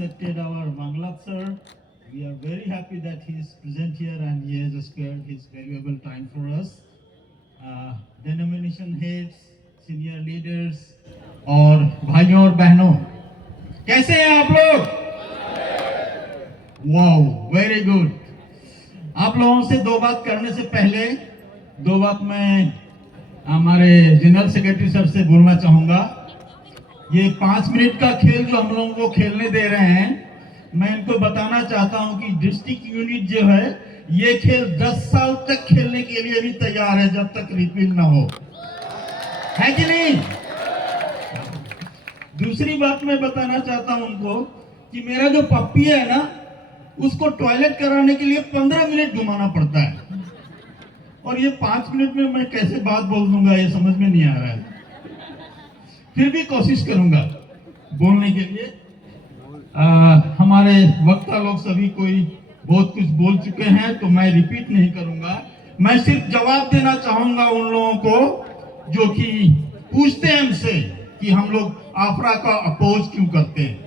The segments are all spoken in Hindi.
accepted our Manglat sir. We are very happy that he is present here and he has spared his valuable time for us. Denomination heads, senior leaders और भाइयों और बहनों, कैसे हैं आप लोग? Wow, very good. आप लोगों से दो बात करने से पहले दो बात मैं हमारे जनरल सेक्रेटरी सर से बोलना चाहूंगा। ये 5 मिनट का खेल जो हम लोगों को खेलने दे रहे हैं, मैं इनको बताना चाहता हूं कि डिस्ट्रिक्ट यूनिट जो है ये खेल 10 साल तक खेलने के लिए भी तैयार है, जब तक रिपील ना हो, है कि नहीं? दूसरी बात मैं बताना चाहता हूं उनको कि मेरा जो पप्पी है ना, उसको टॉयलेट कराने के लिए 15 मिनट घुमाना पड़ता है, और ये 5 मिनट में मैं कैसे बात बोल दूंगा ये समझ में नहीं आ रहा है। फिर भी कोशिश करूंगा बोलने के लिए। हमारे वक्ता लोग सभी कोई बहुत कुछ बोल चुके हैं, तो मैं रिपीट नहीं करूंगा। मैं सिर्फ जवाब देना चाहूंगा उन लोगों को जो कि पूछते हैं हमसे कि हम लोग आफरा का अपोज क्यों करते हैं।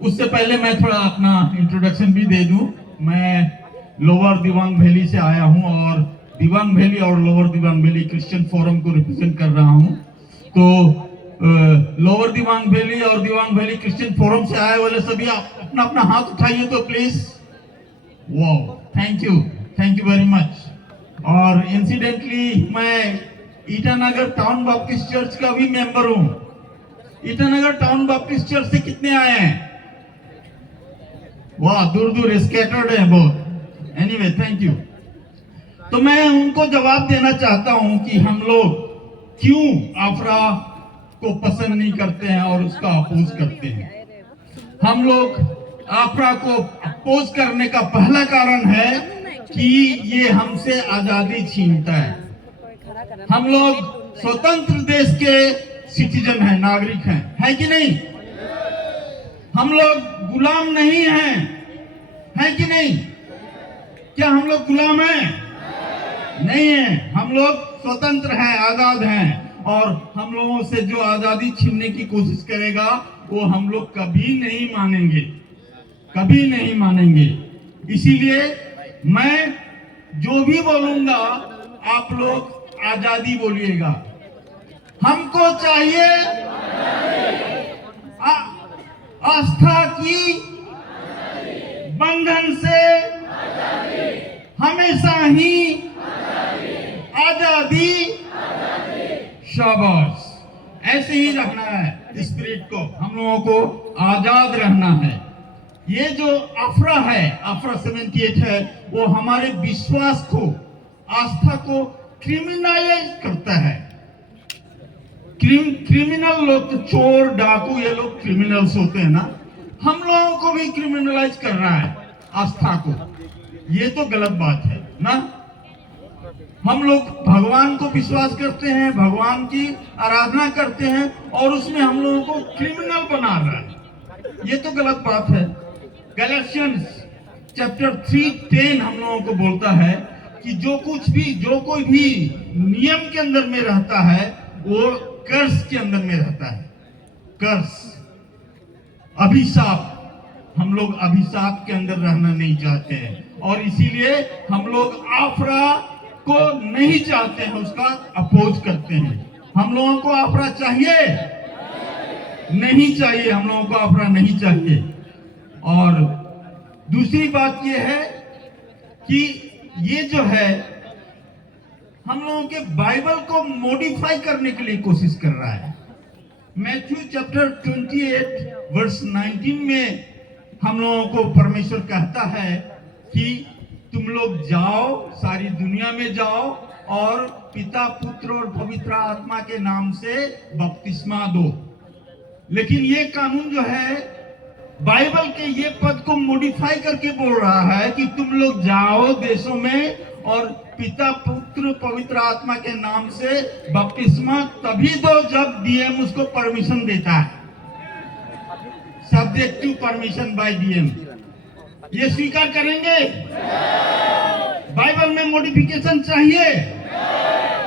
उससे पहले मैं थोड़ा अपना इंट्रोडक्शन भी दे दूं। मैं लोअर दिबांग वैली से आया हूं और दिबांग वैली और lower Dibang valley Christian forum को रिप्रेजेंट कर रहा हूं। तो लोअर दिबांग वैली और दिबांग वैली क्रिश्चियन फोरम से आए वाले सभी आप अपना अपना हाथ उठाइए तो please. Wow, thank you very much. और इंसिडेंटली मैं ईटानगर टाउन बैप्टिस्ट चर्च का भी मेंबर हूं। ईटानगर टाउन बैप्टिस्ट चर्च से कितने आए हैं? वाह, दूर दूर स्कैटर्ड है बहुत। Anyway, thank you. तो मैं उनको जवाब देना चाहता हूं कि हम लोग क्यों आफरा को पसंद नहीं करते हैं और उसका अपोज करते हैं। हम लोग आफरा को अपोज करने का पहला कारण है कि ये हमसे आजादी छीनता है। हम लोग स्वतंत्र देश के सिटीजन हैं, नागरिक हैं, है कि नहीं? हम लोग गुलाम नहीं हैं, है कि नहीं? क्या हम लोग गुलाम हैं? नहीं है। हम लोग स्वतंत्र हैं, आजाद हैं, और हम लोगों से जो आजादी छीनने की कोशिश करेगा वो हम लोग कभी नहीं मानेंगे, कभी नहीं मानेंगे। इसीलिए मैं जो भी बोलूंगा आप लोग आजादी बोलिएगा। हमको चाहिए आस्था की बंधन से हमेशा ही आजादी। शाबाश, ऐसे ही रखना है स्पिरिट को, हम लोगों को आजाद रहना है। ये जो आफरा है, आफरा 78 है, वो हमारे विश्वास को, आस्था को क्रिमिनलाइज करता है। क्रिमिनल लोग तो चोर डाकू ये लोग क्रिमिनल्स होते हैं ना, हम लोगों को भी क्रिमिनलाइज कर रहा है आस्था को। ये तो गलत बात है ना। हम लोग भगवान को विश्वास करते हैं, भगवान की आराधना करते हैं, और उसमें हम लोगों को क्रिमिनल बना रहा है। ये तो गलत बात है। गैलेशियंस चैप्टर 3:10 हम लोगों को बोलता है कि जो कोई भी नियम के अंदर में रहता है वो कर्स के अंदर में रहता है। कर्स, अभिशाप। हम लोग अभिशाप के अंदर रहना नहीं चाहते हैं, और इसीलिए हम लोग आफरा को नहीं चाहते हैं, उसका अपोज करते हैं। हम लोगों को आफरा चाहिए? नहीं चाहिए, हम लोगों को आफरा नहीं चाहिए। और दूसरी बात यह है कि ये जो है हम लोगों के बाइबल को मॉडिफाई करने के लिए कोशिश कर रहा है। मैथ्यू चैप्टर 28 वर्स 19 में हम लोगों को परमेश्वर कहता है कि तुम लोग जाओ, सारी दुनिया में जाओ और पिता, पुत्र और पवित्र आत्मा के नाम से बपतिस्मा दो। लेकिन ये कानून जो है बाइबल के ये पद को मॉडिफाई करके बोल रहा है कि तुम लोग जाओ देशों में और पिता, पुत्र, पवित्र आत्मा के नाम से बपतिस्मा तभी दो जब डीएम उसको परमिशन देता है। Subject to permission by DM. ये स्वीकार करेंगे? बाइबल में मॉडिफिकेशन चाहिए?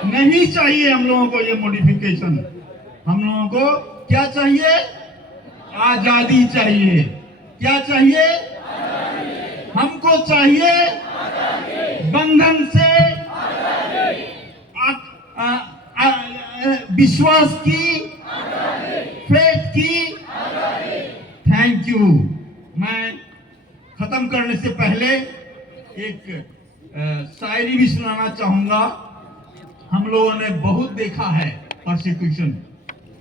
नहीं चाहिए हम लोगों को ये मॉडिफिकेशन। हम लोगों को क्या चाहिए? आजादी चाहिए। क्या चाहिए? हमको चाहिए बंधन से विश्वास की, फेथ की। Thank you. मैं खत्म करने से पहले एक शायरी भी सुनाना चाहूंगा। हम लोगों ने बहुत देखा है परसिक्यूशन।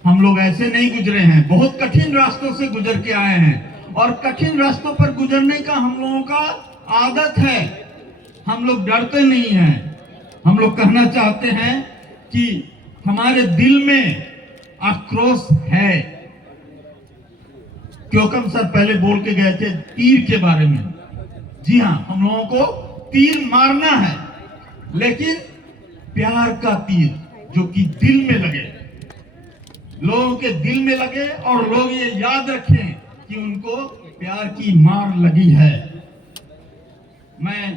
हम लोग ऐसे नहीं गुजरे हैं, बहुत कठिन रास्तों से गुजर के आए हैं और कठिन रास्तों पर गुजरने का हम लोगों का आदत है। हम लोग डरते नहीं हैं। हम लोग कहना चाहते हैं कि हमारे दिल में आक्रोश है। क्योंकम सर पहले बोल के गए थे तीर के बारे में। जी हाँ, हम लोगों को तीर मारना है, लेकिन प्यार का तीर जो कि दिल में लगे, लोगों के दिल में लगे और लोग ये याद रखें कि उनको प्यार की मार लगी है। मैं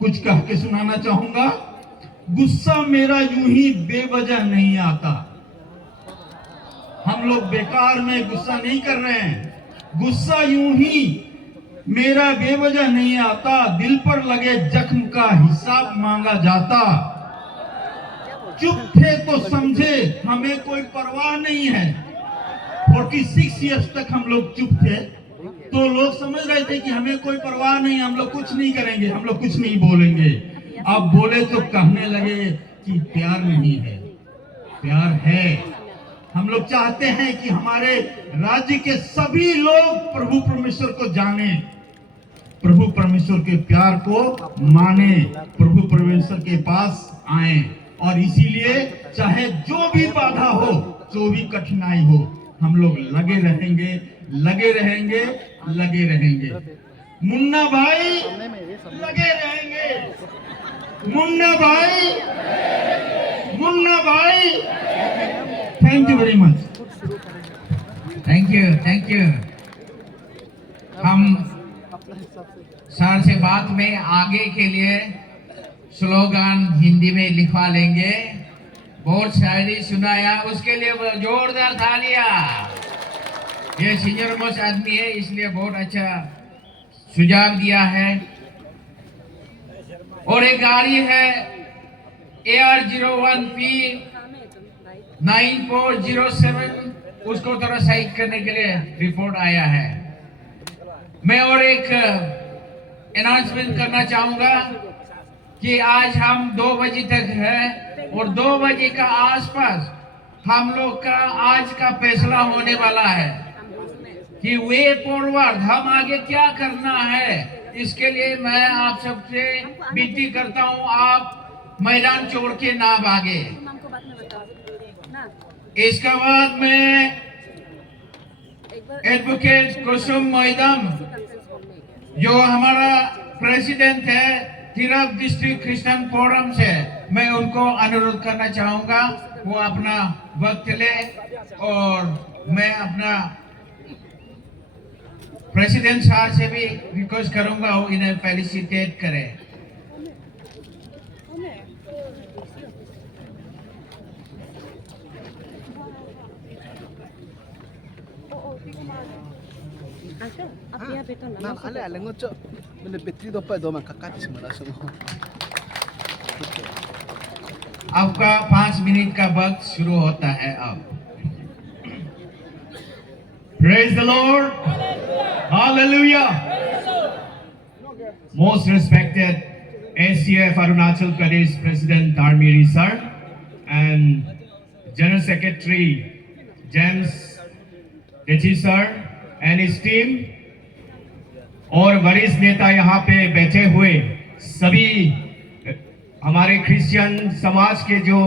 कुछ कह के सुनाना चाहूंगा। गुस्सा मेरा यूं ही बेवजह नहीं आता। हम लोग बेकार में गुस्सा नहीं कर रहे हैं। गुस्सा यूं ही मेरा बेवजह नहीं आता। दिल पर लगे जख्म का हिसाब मांगा जाता। चुप थे तो समझे हमें कोई परवाह नहीं है। 46 इयर्स तक हम लोग चुप थे तो लोग समझ रहे थे कि हमें कोई परवाह नहीं, हम लोग कुछ नहीं करेंगे, हम लोग कुछ नहीं बोलेंगे। अब बोले तो कहने लगे कि प्यार नहीं है। प्यार है। हम लोग चाहते हैं कि हमारे राज्य के सभी लोग प्रभु परमेश्वर को जाने, प्रभु परमेश्वर के प्यार को माने, प्रभु परमेश्वर के पास आए। और इसीलिए चाहे जो भी बाधा हो, जो भी कठिनाई हो, हम लोग लगे रहेंगे, लगे रहेंगे, लगे रहेंगे। मुन्ना भाई लगे रहेंगे। मुन्ना भाई, मुन्ना भाई। Thank you very much. Thank you, thank you. हम सर से बात में आगे के लिए स्लोगन हिंदी में लिखवा लेंगे। बहुत शायरी सुनाया, उसके लिए जोरदार तालियां। ये सीनियर मोस्ट आदमी है, इसलिए बहुत अच्छा सुझाव दिया है। और एक गाड़ी है AR01P 9407, उसको थोड़ा सही करने के लिए रिपोर्ट आया है। मैं और एक अनाउंसमेंट करना चाहूंगा कि आज हम 2 बजे तक है और 2 बजे का आसपास हम लोग का आज का फैसला होने वाला है कि वे फॉरवर्ड हम आगे क्या करना है। इसके लिए मैं आप सबसे विनती करता हूं, आप मैदान छोड़ के ना भागे। इसके बाद में एडवोकेट कुसुम मोइदम जो हमारा प्रेसिडेंट है तिरप डिस्ट्रिक्ट क्रिश्चियन फोरम से, मैं उनको अनुरोध करना चाहूंगा वो अपना वक्त ले और मैं अपना प्रेसिडेंट सर से भी रिक्वेस्ट करूंगा वो इन्हें फेलिसिटेट करें। Nah, ale ngoco, mene betri dopa doma kakak semua semua. आपका 5 मिनट का वक्त शुरू होता है अब। Praise the Lord. Hallelujah. Most respected ACF Arunachal Pradesh President Dharmiri sir and General Secretary James Dechi sir and his team और वरिष्ठ नेता यहाँ पे बैठे हुए सभी हमारे क्रिश्चियन समाज के जो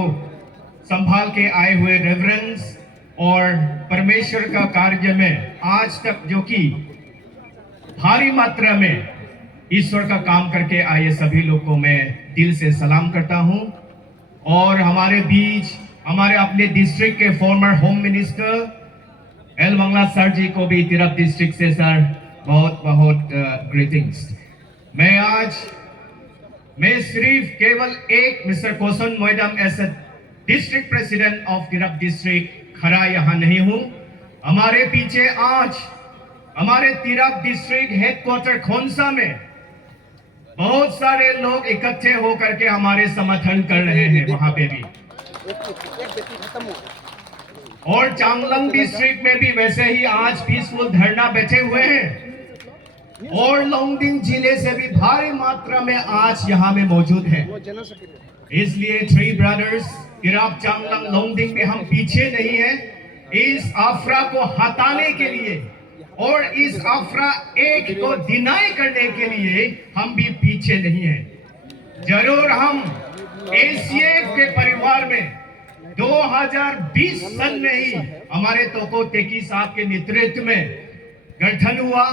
संभाल के आए हुए रेवरेंस और परमेश्वर का कार्य में आज तक जो कि भारी मात्रा में ईश्वर का काम करके आए सभी लोग को मैं दिल से सलाम करता हूं। और हमारे बीच हमारे अपने डिस्ट्रिक्ट के former home minister L Mangla sir ji को भी तिरप डिस्ट्रिक्ट से सर बहुत बहुत ग्रीटिंग्स। मैं सिर्फ केवल एक mister Kosan Moidam as a district president of Tirap district खरा यहाँ नहीं हूँ। हमारे पीछे आज हमारे तिराप डिस्ट्रिक्ट हेडक्वार्टर खोंसा में बहुत सारे लोग इकट्ठे होकर के हमारे समर्थन कर रहे हैं वहां पे भी, एक बेटी खत्म हो गई। और चांगलांग डिस्ट्रिक्ट में भी वैसे ही आज पीसफुल धरना बैठे हुए हैं, और लोंगडिंग जिले से भी भारी मात्रा में आज यहाँ में मौजूद है। वो जनरल सेक्रेटरी इसलिए थ्री ब्रदर्स तिराप चांगलांग लोंगडिंग में हम पीछे नहीं है। इस अफरा को हटाने के लिए और इस अफरा एक को डिनाई करने के लिए हम भी पीछे नहीं है। जरूर हम एसीएफ के परिवार में 2020 सन में ही हमारे तोको तेकी साहब के नेतृत्व में गठन हुआ।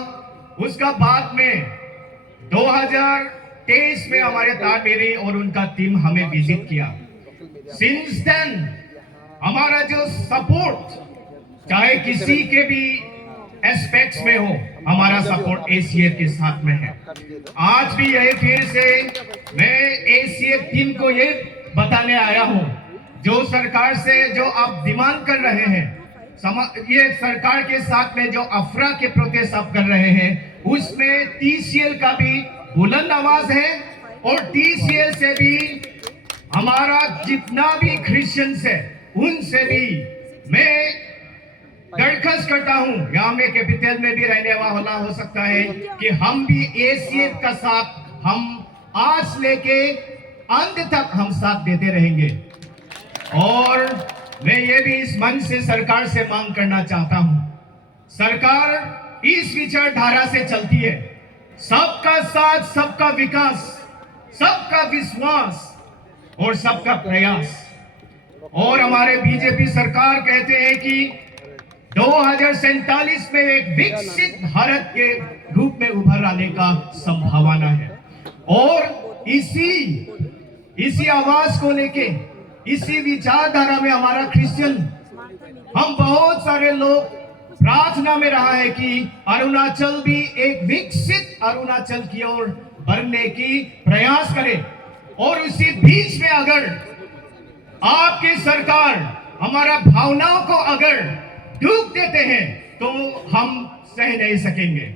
उसका बाद में 2023 में हमारे तारमेरी और उनका टीम हमें विजिट किया। सिंस देन हमारा जो सपोर्ट चाहे किसी के भी एस्पेक्ट्स में हो, हमारा सपोर्ट एसीएफ के साथ में है। आज भी यही फिर से मैं एसीएफ टीम को ये बताने आया हूं, जो सरकार से जो आप डिमांड कर रहे हैं, ये सरकार के साथ में जो अफरा के प्रोटेस्ट आप कर रहे हैं, उसमें टीसीएल का भी बुलंद आवाज है, और टीसीएल से भी हमारा जितना भी क्रिश्चियंस है उनसे भी मैं दरखास्त करता हूं, यहाँ में कैपिटल में भी रहने वाला हो सकता है कि हम भी एसीएफ का साथ हम आज लेके अंत तक हम साथ देते रहेंगे। और मैं ये भी इस मंच से सरकार से मांग करना चाहता हूं, सरकार इस विचारधारा से चलती है, सबका साथ, सबका विकास, सबका विश्वास और सबका प्रयास। और हमारे बीजेपी सरकार कहते हैं कि 2047 में एक विकसित भारत के रूप में उभर आने का संभावना है। और इसी आवाज को लेके, इसी विचारधारा में हमारा क्रिश्चियन, हम बहुत सारे लोग प्रार्थना में रहा है कि अरुणाचल भी एक विकसित अरुणाचल की ओर बढ़ने की प्रयास करे। और उसी बीच में अगर आपकी सरकार हमारा भावनाओं को अगर दुख देते हैं तो हम सह नहीं सकेंगे।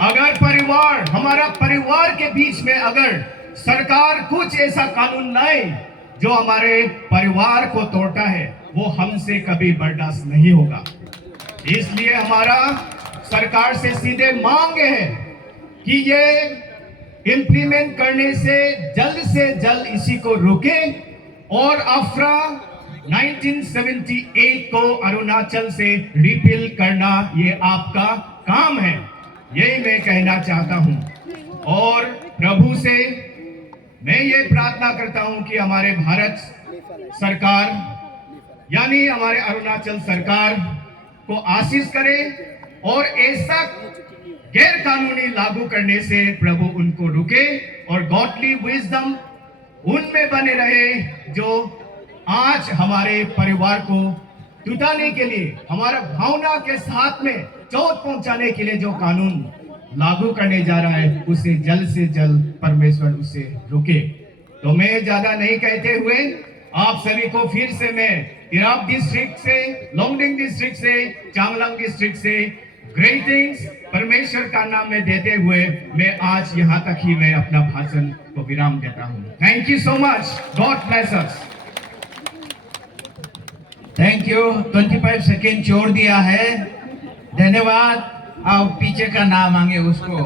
अगर परिवार, हमारा परिवार के बीच में अगर सरकार कुछ ऐसा कानून लाए जो हमारे परिवार को तोड़ता है, वो हमसे कभी बर्दाश्त नहीं होगा। इसलिए हमारा सरकार से सीधे मांग है कि ये इंप्लीमेंट करने से जल्द इसी को रोके, और अफरा 1978 को अरुणाचल से रिपील करना ये आपका काम है, यही मैं कहना चाहता हूं। और प्रभु से मैं ये प्रार्थना करता हूं कि हमारे भारत सरकार यानी हमारे अरुणाचल सरकार को आशीष करे, और ऐसा गैर कानूनी लागू करने से प्रभु उनको रुके, और गॉडली विजडम उनमें बने रहे, जो आज हमारे परिवार को टूटाने के लिए, हमारा भावना के साथ में चोट पहुंचाने के लिए जो कानून लागू करने जा रहा है, उसे जल्द से जल्द परमेश्वर उसे रोके। तो मैं ज्यादा नहीं कहते हुए आप सभी को फिर से मैं तिराप डिस्ट्रिक्ट से, लोंगडिंग डिस्ट्रिक्ट से, चांगलांग डिस्ट्रिक्ट से ग्रीटिंग्स परमेश्वर का नाम में देते हुए मैं आज यहाँ तक ही मैं अपना भाषण को विराम देता हूँ। Thank you so much, God bless us. Thank you. 25 second छोड़ दिया है, धन्यवाद। आप पीछे का नाम मांगे उसको।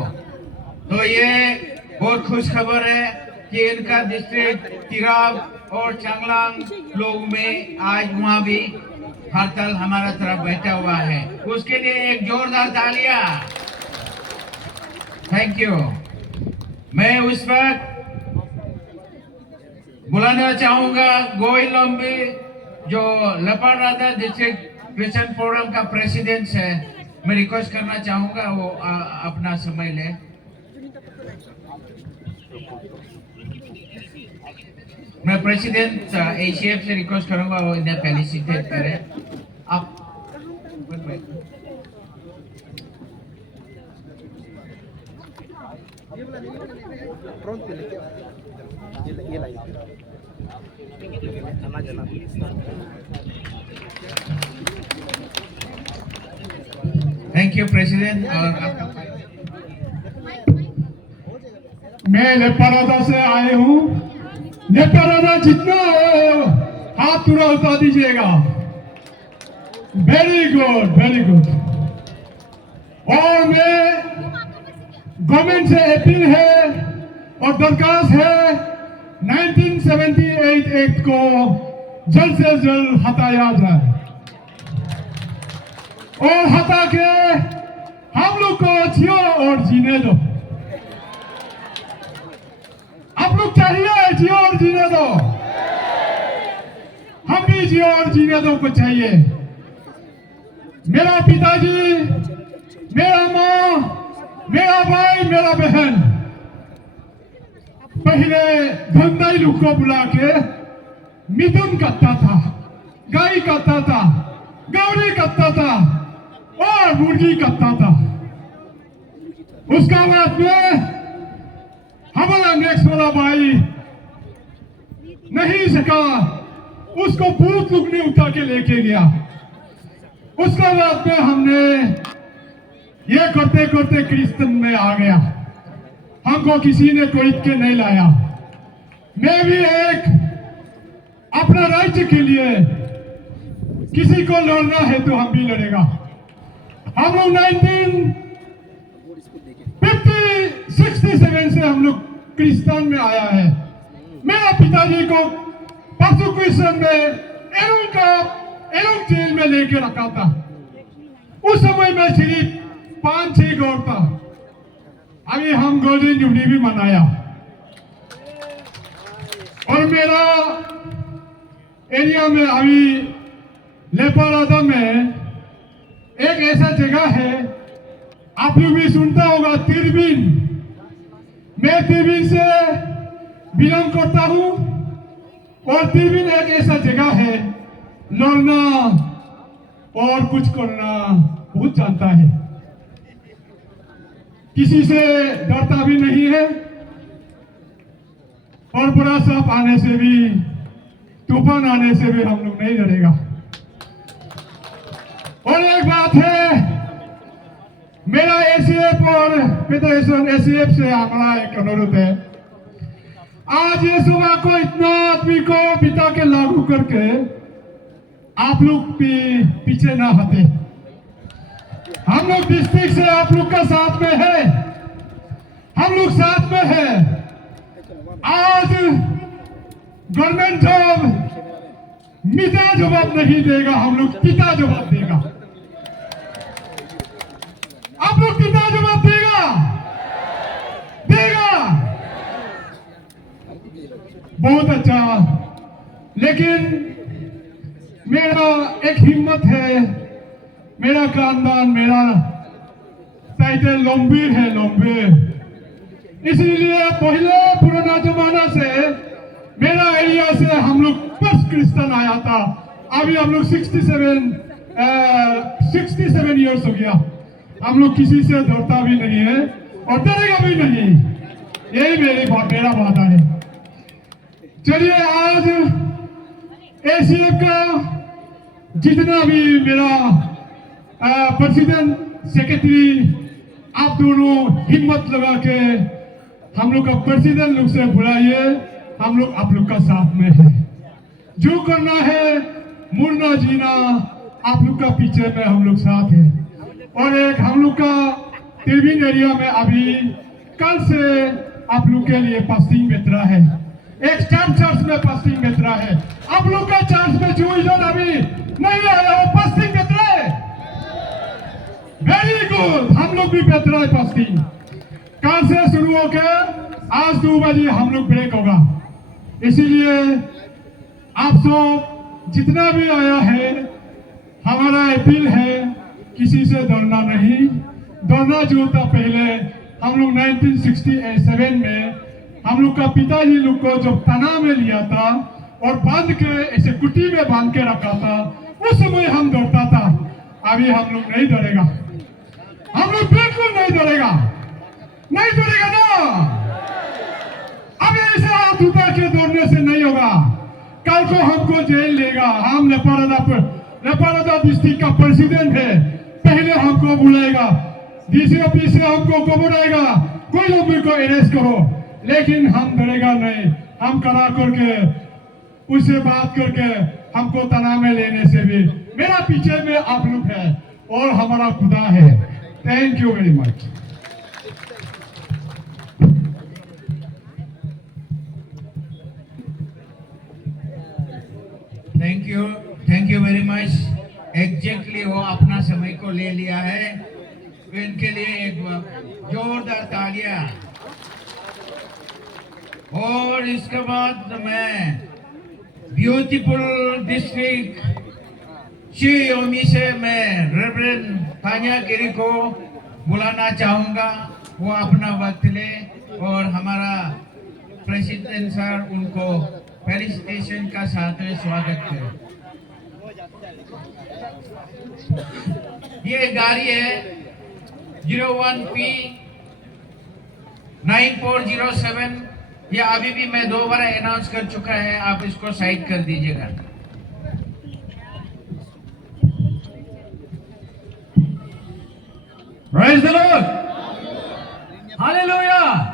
तो ये बहुत खुश खबर है कि इनका डिस्ट्रिक्ट तिराप और चांगलांग लोग में आज वहाँ भी हड़ताल हमारा तरफ बैठा हुआ है, उसके लिए एक जोरदार तालियां। Thank you. मैं उस वक्त बुलाना चाहूंगा गोइल लंबी, जो लपारादा डिस्ट्रिक्ट क्रिश्चियन फोरम का प्रेसिडेंट है, मैं रिक्वेस्ट करना चाहूंगा वो अपना समय ले। मैं प्रेसिडेंट एसीएफ से रिक्वेस्ट करूंगा वो इन्हें फेलिसिटेट करें। आप फ्रंट पे लेके ये लाइन जना थैंक यू प्रेसिडेंट। और आपका मैं लेपारादा से आए हूँ। लेपारादा जितना हो हाथ पूरा उठा दीजिएगा। Very good, very good. और मैं गवर्नमेंट से अपील है और दरखास्त है 1978 एक्ट को जल्द से जल्द हटाया जाए और हटा के हम लोग को जियो और जीने दो। आप लोग चाहिए जियो और जीने दो, हम भी जियो और जीने दो को चाहिए। मेरा पिताजी, मेरा माँ, मेरा भाई, मेरा बहन पहले धंधाई लोग को बुला के मिथुन करता था, गाय करता था, गौरी करता था और मुर्गी करता था। उसका बाद में हमारा नेक्स्ट वाला भाई नहीं सका, उसको भूत लोग ने उठा के लेके गया। उसका बाद में हमने ये करते करते क्रिश्चियन में आ गया। हमको किसी ने कोई के नहीं लाया। मैं भी एक अपना राज्य के लिए किसी को लड़ना है तो हम भी लड़ेगा। हम लोग 1967 से हम लोग क्रिश्चियन में आया है। मेरा पिताजी को परसों क्रिश्चियन में एरों जेल में लेके रखा था। उस समय में सिर्फ 5-6 गौर था। अभी हम गोल्डन जुबली भी मनाया और मेरा एरिया में अभी लेपारादा में एक ऐसा जगह है, आप लोग भी सुनता होगा, तिरबिन। मैं तिरबिन से बिलोंग करता हूँ और तिरबिन एक ऐसा जगह है, लड़ना और कुछ करना बहुत जानता है, किसी से डरता भी नहीं है और बड़ा सांप आने से भी, तूफान आने से भी हम लोग नहीं डरेगा। और एक बात है, मेरा एसीएफ और फेडरेशन एसीएफ से हमारा एक अनुरोध है। आज ये सुबह को इतना आदमी को बिता के लागू करके आप लोग भी पीछे ना हटे। हम लोग डिस्ट्रिक्ट से आप लोग का साथ में है, हम लोग साथ में है। आज गवर्नमेंट जॉब मीठा जवाब नहीं देगा, हम लोग पिता जवाब देगा। आप लोग पिता जवाब देगा, बहुत अच्छा। लेकिन मेरा एक हिम्मत है, मेरा खानदान, मेरा टाइटल लंबीर है, लंबीर। इसीलिए पहले पुराना जमाना से मेरा एरिया से हम लोग फर्स्ट क्रिश्चियन आया था। अभी हम लोग 67 इयर्स हो गया। हम लोग किसी से डरता भी नहीं है और डरेगा भी नहीं। यही मेरा वादा है। चलिए, आज एसीएफ का जितना भी मेरा प्रेसिडेंट, सेक्रेटरी, आप दोनों हिम्मत लगा के हम लोग का प्रेसिडेंट लोग से बुलाइए। हम लोग आप लोग का साथ में है। जो करना है, मुड़ना जीना, आप लोग का पीछे में हम लोग साथ है। और एक हम लोग का तिरबिन एरिया में अभी कल से आप लोग के लिए फास्टिंग बेतरा है। एक चर्च में फास्टिंग बेतरा है। आप लोग का चर्च में जो इधर अभी नहीं आया वो फास्टिंग बेतरा है। वेरी गुड, हम लोग भी बेतरा है फास्टिंग। कल से शुरू होकर आज 2 बजे हम लोग ब्रेक होगा। इसीलिए आप सब जितना भी आया है, हमारा अपील है, किसी से डरना नहीं। डरना जो था पहले हम लोग 1967 में हम लोग का पिताजी लोग को जब तना में लिया था और बांध के ऐसे कुटी में बांध के रखा था, उस समय हम डरता था। अभी हम लोग नहीं डरेगा, हम लोग बिल्कुल नहीं डरेगा, नहीं डरेगा ना। अब ऐसे हाथ उठा के दौड़ने से नहीं होगा। कल को हमको जेल लेगा। हम लेपारादा डिस्ट्रिक्ट का प्रेसिडेंट है, पहले हमको बुलाएगा, डीसी ऑफिस से हमको को बुलाएगा, कोई लोग भी को अरेस्ट करो, लेकिन हम डरेगा नहीं। हम करा करके उससे बात करके हमको तनाव में लेने से भी मेरा पीछे में आप लोग है और हमारा खुदा है। Thank you very much. Thank you very much. Exactly वो अपना समय को ले लिया है, तो इनके लिए एक जोरदार तालियां। और इसके बाद मैं ब्यूटीफुल डिस्ट्रिक्ट शियोमी से मैं रेवरेंड तान्या गिरी को बुलाना चाहूंगा, वो अपना वक्त ले और हमारा प्रेसिडेंट सर उनको फेलिसिटेशन का साथ में स्वागत करें। ये गाड़ी है 01P 9407, ये अभी भी मैं 2 बार अनाउंस कर चुका है, आप इसको साइड कर दीजिएगा। Praise the Lord. Hallelujah.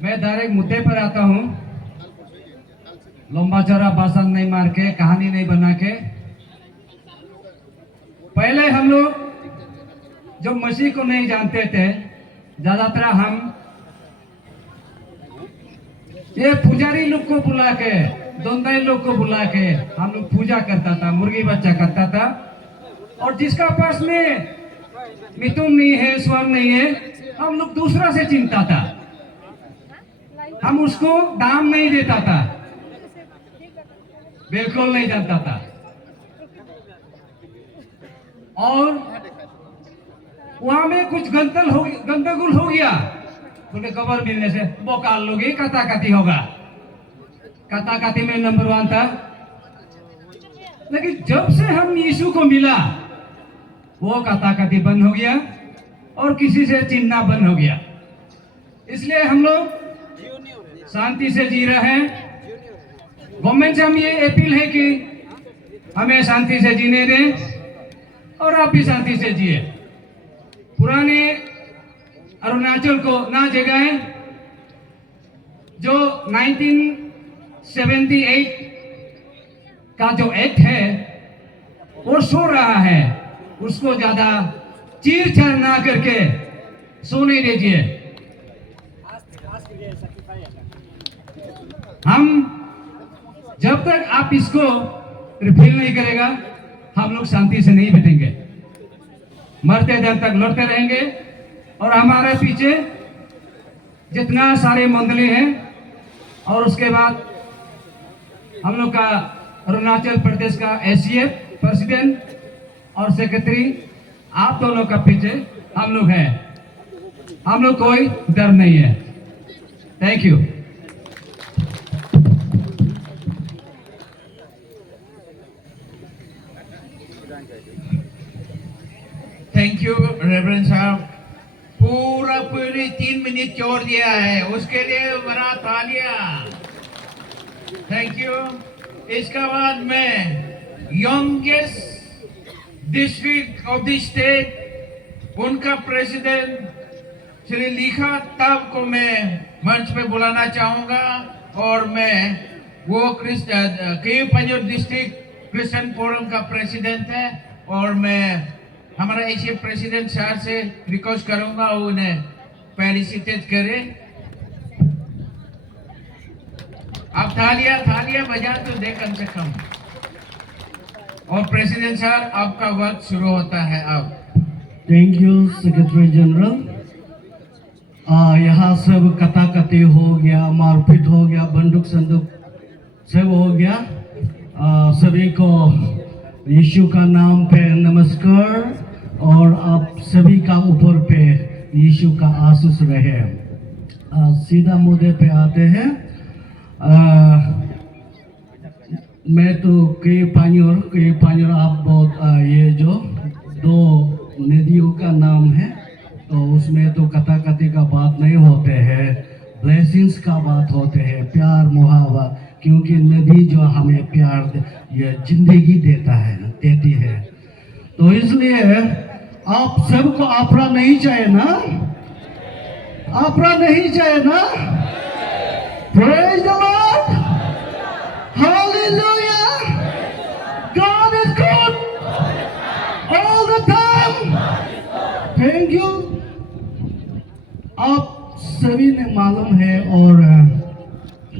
मैं डायरेक्ट मुद्दे पर आता हूँ, लंबा चौड़ा भाषण नहीं मार के, कहानी नहीं बना के। पहले हम लोग जो मसीह को नहीं जानते थे, ज्यादातर हम ये पुजारी लोग को बुला के, दोंदाई लोग को बुला के हम लोग पूजा करता था, मुर्गी बच्चा करता था। और जिसका पास में मिथुन नहीं है, स्वर्ण नहीं है, हम लोग दूसरा से चिंता था, हम उसको दाम नहीं देता था, बिल्कुल नहीं जानता था। और वहां में कुछ गंदगुल हो गया, उन्हें खबर मिलने से बोकाल लोग ही कताकती होगा, कताकती में नंबर 1 था। लेकिन जब से हम यीशु को मिला, वो कताकती बंद हो गया और किसी से चिन्ना बंद हो गया। इसलिए हम लोग शांति से जी रहे हैं। गवर्नमेंट से हम ये अपील है कि हमें शांति से जीने दें और आप भी शांति से जिए। पुराने अरुणाचल को ना जगाएं। जो 1978 का जो एक्ट है वो सो रहा है, उसको ज्यादा चीर छाड़ ना करके सोने दीजिए। हम जब तक आप इसको रिफिल नहीं करेगा, हम लोग शांति से नहीं बैठेंगे, मरते दम तक लड़ते रहेंगे। और हमारे पीछे जितना सारे मंडली हैं, और उसके बाद हम लोग का अरुणाचल प्रदेश का एसीएफ प्रेसिडेंट और सेक्रेटरी, आप दोनों का पीछे हम लोग हैं, हम लोग कोई डर नहीं है। Thank you. Thank you reverend साहब, पूरी 3 मिनट छोड़ दिया है, उसके लिए बड़ा तालियां। Thank you. इसके बाद में youngest district of the state, उनका प्रेसिडेंट श्री लिखा तब को मैं मंच पे बुलाना चाहूंगा। और मैं वो केयू पंजोर डिस्ट्रिक्ट क्रिश्चियन फोरम का प्रेसिडेंट है, और मैं हमारा एशिया प्रेसिडेंट सर से रिक्वेस्ट करूंगा उन्हें फेलिसिटेट करें। आप थालियां बजा तो दे कम से कम। और प्रेसिडेंट सर, आपका वक्त शुरू होता है अब। Thank you secretary general. यहाँ सब कताकती हो गया, मारपीट हो गया, बंदूक संदूक सब हो गया। सभी को यीशु का नाम पे नमस्कार, और आप सभी का ऊपर पे यीशु का आशीष रहे। सीधा मुद्दे पे आते हैं। मैं तो कई पानियों आप बहुत ये जो 2 नदियों का नाम है, तो उसमें तो कथाकथी का बात नहीं होते हैं, ब्लेसिंग्स का बात होते हैं, प्यार मुहाबत क्योंकि नदी जो हमें प्यार ये जिंदगी देती है। तो इसलिए आप सबको आपरा नहीं चाहिए ना? आपरा नहीं चाहिए ना? Praise the Lord! Hallelujah! God is good all the time. Thank you. आप सभी ने मालूम है, और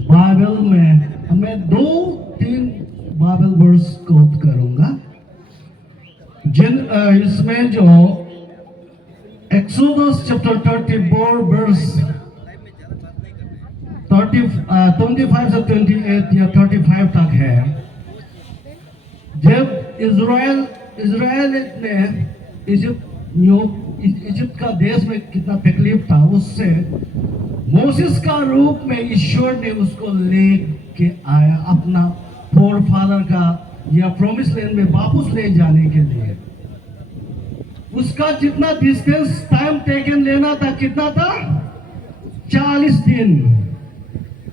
बाइबल में मैं 2-3 बाइबल वर्स कोट करूंगा, इसमें जो एक्सोडस चैप्टर 34 वर्स 25 से 28 या 35 तक है। जब इजराइल ने इजिप्ट का देश में कितना तकलीफ था, उससे मोसेस का रूप में ईश्वर ने उसको ले के आया अपना फोर फादर का या प्रॉमिस लैंड में वापस ले जाने के लिए। उसका जितना डिस्टेंस टाइम टेकन लेना था, कितना था? 40 दिन।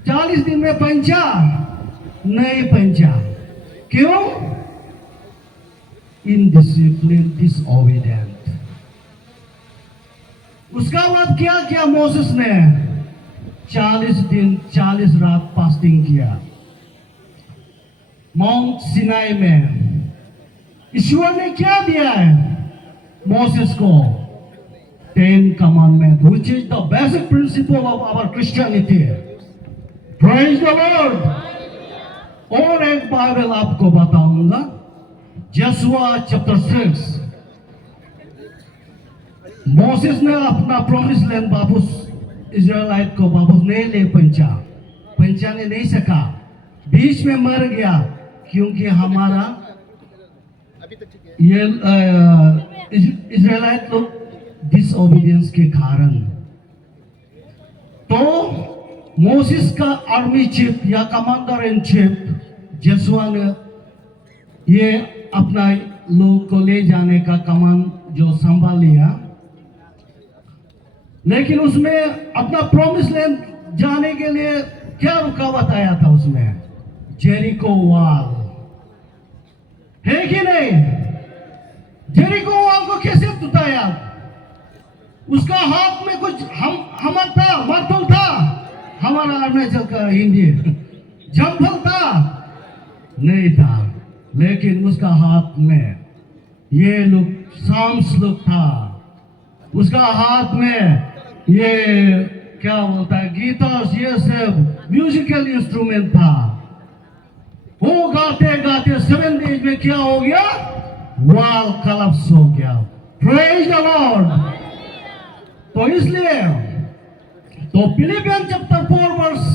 40 दिन में पहुंचा? नहीं पहुंचा। क्यों? इनडिसिप्लिन, डिसओबीडिएंट। उसका बाद क्या किया मोसेस ने? 40 दिन 40 रात फास्टिंग किया माउंट सिनाई में। ईश्वर ने क्या दिया है मोसेस को? 10 commandments, which is the basic principle of our Christianity. Praise the Lord. और एक बाइबल आपको बताऊंगा, जसुआ चैप्टर 6। मोसेस ने अपना प्रॉमिस लैंड वापस इजराइलाइट को वापस नहीं ले पहुंचाने नहीं सका, बीच में मर गया, क्योंकि हमारा ये इजराइलाइट लोग डिसओबीडियंस के कारण। तो मोसेस का आर्मी चीफ या कमांडर इन चीफ जसुआ ने ये अपना लोग को ले जाने का कमान जो संभाल लिया, लेकिन उसमें अपना प्रॉमिस लैंड जाने के लिए क्या रुकावट आया था? उसमें जेरिको वॉल है कि नहीं? जेरिको वॉल को कैसे टूटाया? उसका हाथ में कुछ हमर था, मार्तल था, हमारा अरुणाचल का हिंदी जंफल था नहीं था, लेकिन उसका हाथ में ये लोग साम्स लोग था। उसका हाथ में ये क्या बोलता है, गिटार, ये सब म्यूजिकल इंस्ट्रूमेंट था। वो गाते गाते 7 डेज में क्या हो गया? वॉल कलप्स हो गया। Praise the Lord. तो इसलिए तो फिलिपियन चैप्टर 4 वर्स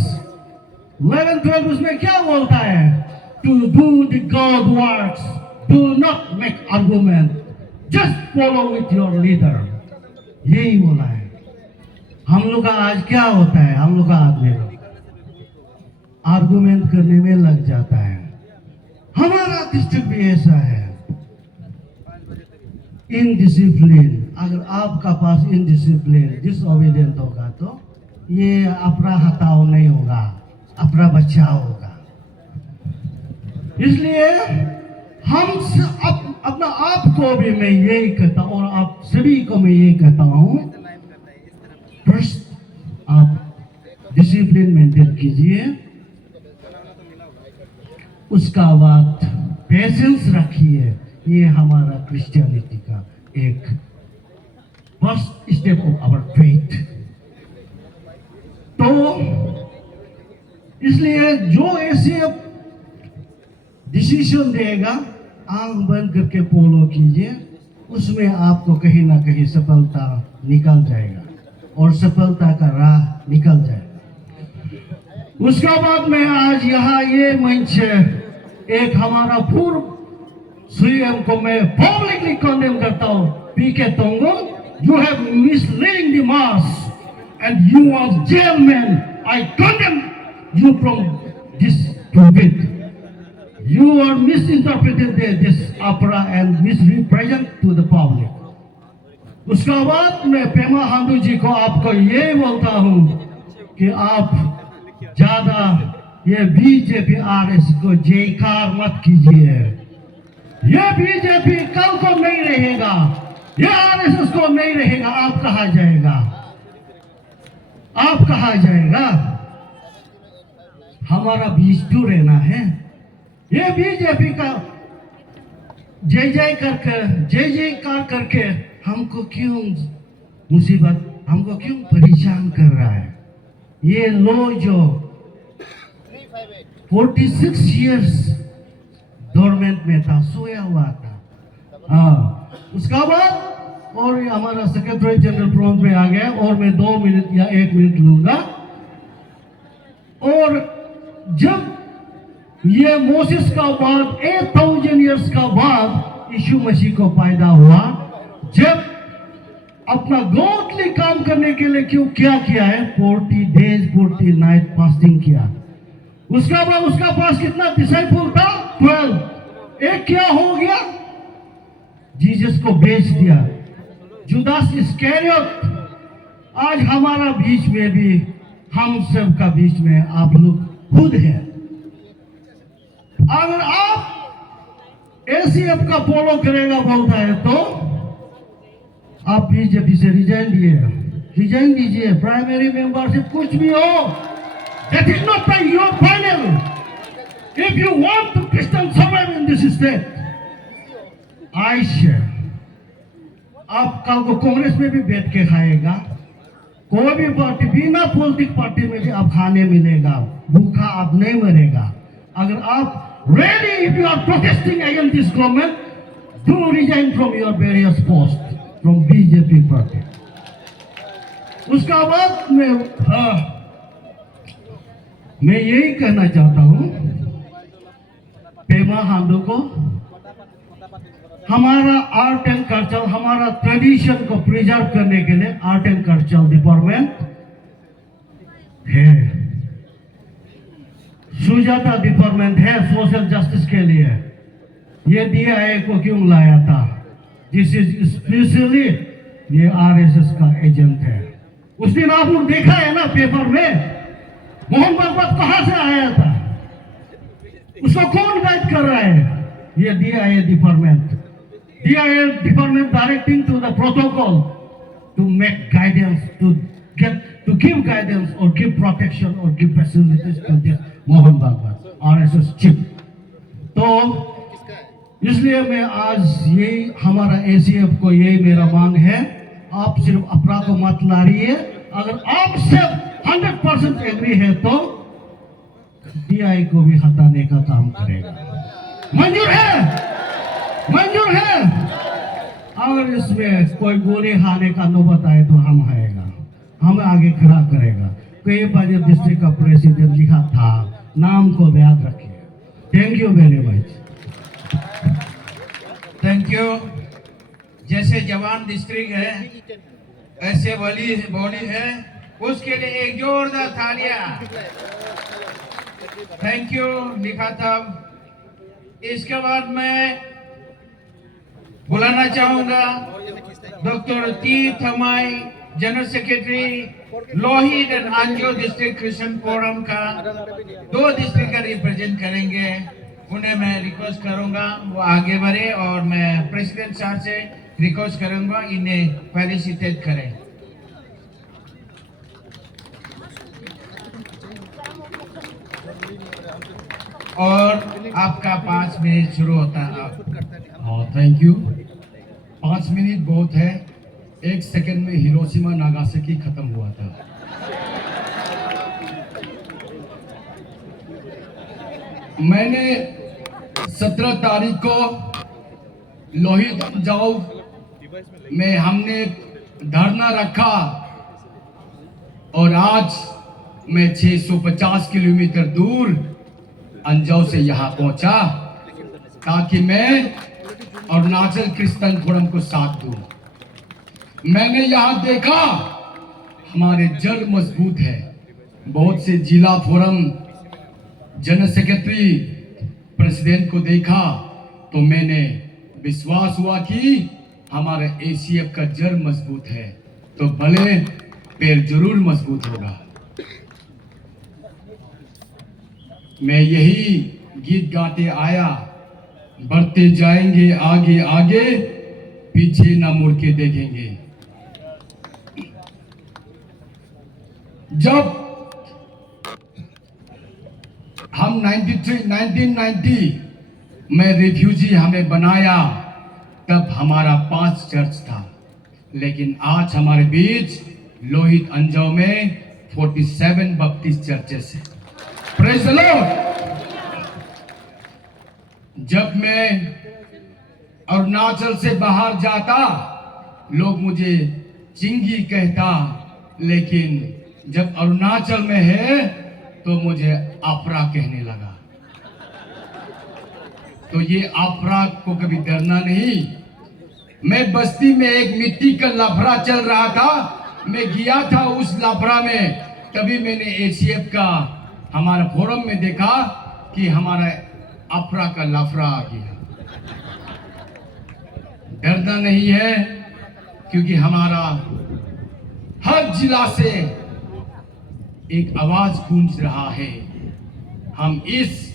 11-12 उसमें क्या बोलता है? To do the God works, do not make argument, just follow with your leader. यही बोला है। हम लोग का आज क्या होता है? हम लोग का आदमी आर्गुमेंट करने में लग जाता है। हमारा डिस्ट्रिक्ट भी ऐसा है, इनडिसिप्लिन। अगर आपका पास इनडिसिप्लिन, डिसओबीडिएंट होगा तो ये अपना हटाओ नहीं होगा, अपना बचाव होगा। इसलिए हम अपना आप को भी मैं यही कहता हूँ, और आप सभी को मैं यही कहता हूँ, फर्स्ट आप डिसिप्लिन मेंटेन कीजिए, उसका बाद पेशेंस रखिए। ये हमारा क्रिश्चियनिटी का एक first step of our faith. तो इसलिए जो ऐसे डिसीजन देगा, आंख बंद करके फॉलो कीजिए, उसमें आपको कहीं ना कहीं सफलता निकल जाएगा और सफलता का राह निकल जाएगा। उसका बाद में आज यहाँ ये मंच एक हमारा पूर्व सीएम को मैं पब्लिकली कंडेम करता हूँ, पीके तोंगोंग, you have misleading the mass and you are jailman. I condemn you from this pulpit. You are misinterpreted this opera and misrepresent to the public. उसका बाद मैं पेमा खांडू जी को आपको ये बोलता हूँ कि आप ज्यादा ये बीजेपी आरएस को जयकार मत कीजिए। ये बीजेपी कल को नहीं रहेगा, ये आरएसएस को नहीं रहेगा। आप कहा जाएगा? आप कहा जाएगा? हमारा बीच क्यों रहना है? ये बीजेपी का जय जयकार करके हमको क्यों मुसीबत, हमको क्यों परेशान कर रहा है? ये लो जो 46 इयर्स गवर्नमेंट में था, सोया हुआ था। उसका बाद और हमारा सेक्रेटरी जनरल फ्रंट में आ गया, और मैं 2 मिनट या 1 मिनट लूंगा। और जब ये मोसेस का बाद 8000 इयर्स का बाद यीशु मसीह को पैदा हुआ, जब अपना गॉडली काम करने के लिए क्यों क्या किया है? 40 डेज 40 नाइट फास्टिंग किया। उसका बाद उसका पास कितना डिसाइपल था? 12। एक क्या हो गया? जीसस को बेच दिया, जुदास इस्करियोत। आज हमारा बीच में भी, हम सब का बीच में आप लोग खुद हैं। अगर आप एसीएफ का फॉलो करेगा बोलता है तो आप बीजेपी से रिजाइन दीजिए। प्राइमरी मेंबरशिप कुछ भी हो, that is not your final. If you want to Christian survive in this state, I share. आप कल को कांग्रेस में भी बैठ के खाएगा, कोई भी पार्टी, बिना पॉलिटिक पार्टी में भी आप खाने मिलेगा, भूखा आप नहीं मरेगा। अगर आप ready, if you are protesting against this government, do resign from your various posts from BJP party. उसका बाद मैं यही कहना चाहता हूं पेमा खांडू को, हमारा आर्ट एंड कल्चर, हमारा ट्रेडिशन को प्रिजर्व करने के लिए आर्ट एंड कल्चर डिपार्टमेंट है, सुजाता डिपार्टमेंट है सोशल जस्टिस के लिए। ये DIA को क्यों लाया था? दिस इज स्पेशली ये आरएसएस का एजेंट है। उस दिन आप लोग देखा है ना पेपर में, मोहन भागवत कहां से आया था? उसको कौन गाइड कर रहा है? ये DIA department directing to the protocol to make guidance, to give guidance or give protection or give facilities to this Mohan Bhagwat RSS chief. तो इसलिए मैं आज यही हमारा ACF को यही मेरा मांग है, आप सिर्फ अपरा को मत लाइए। अगर आप सब 100% एग्री है तो DI को भी हटाने का काम करेगा। मंजूर है? मंजूर है? अगर इसमें कोई गोली खाने का नौबत आए तो हम आएगा, हमें आगे खड़ा करेगा। कई बार डिस्ट्रिक्ट का प्रेसिडेंट लिखा था, नाम को याद रखिए। Thank you very much. Thank you. जैसे जवान डिस्ट्रिक्ट है, ऐसे बोली है, उसके लिए एक जोरदार तालियां। थैंक यू लिखा था। इसके बाद मैं बुलाना चाहूंगा doctor T Thamai, general secretary Lohit and Anjaw district Christian forum का, 2 डिस्ट्रिक्ट का रिप्रेजेंट करेंगे। उन्हें मैं रिक्वेस्ट करूंगा वो आगे बढ़े, और मैं प्रेसिडेंट साहब से रिक्वेस्ट करूंगा इन्हें फेलिसिटेट करें। और आपका 5 मिनट शुरू होता है। Thank you. 5 मिनट बहुत है। 1 सेकंड में हिरोशिमा नागासाकी खत्म हुआ था। मैंने 17 तारीख को लोहित जाओ में हमने धरना रखा, और आज मैं 650 किलोमीटर दूर अंजाव से यहाँ पहुंचा ताकि मैं अरुणाचल क्रिश्चियन फोरम को साथ दूं। मैंने यहाँ देखा हमारे जड़ मजबूत है। बहुत से जिला फोरम जनरल सेक्रेटरी प्रेसिडेंट को देखा तो मैंने विश्वास हुआ कि हमारे ACF का जड़ मजबूत है तो भले पैर जरूर मजबूत होगा। मैं यही गीत गाते आया, बढ़ते जाएंगे आगे आगे, पीछे ना मुड़ के देखेंगे। जब हम 1990 में रिफ्यूजी हमें बनाया, तब हमारा 5 चर्च था, लेकिन आज हमारे बीच लोहित अंजाव में 47 बप्टिस्ट चर्चेस है। Praise the Lord. जब मैं अरुणाचल से बाहर जाता, लोग मुझे चिंगी कहता, लेकिन जब अरुणाचल में है तो मुझे आपरा कहने लगा। तो ये आपरा को कभी डरना नहीं। मैं बस्ती में एक मिट्टी का लाफड़ा चल रहा था, मैं गया था उस लाफड़ा में, तभी मैंने एसीएफ का हमारा फोरम में देखा कि हमारा आपरा का लाफड़ा आ गया। डरना नहीं है, क्योंकि हमारा हर जिला से एक आवाज गूंज रहा है, हम इस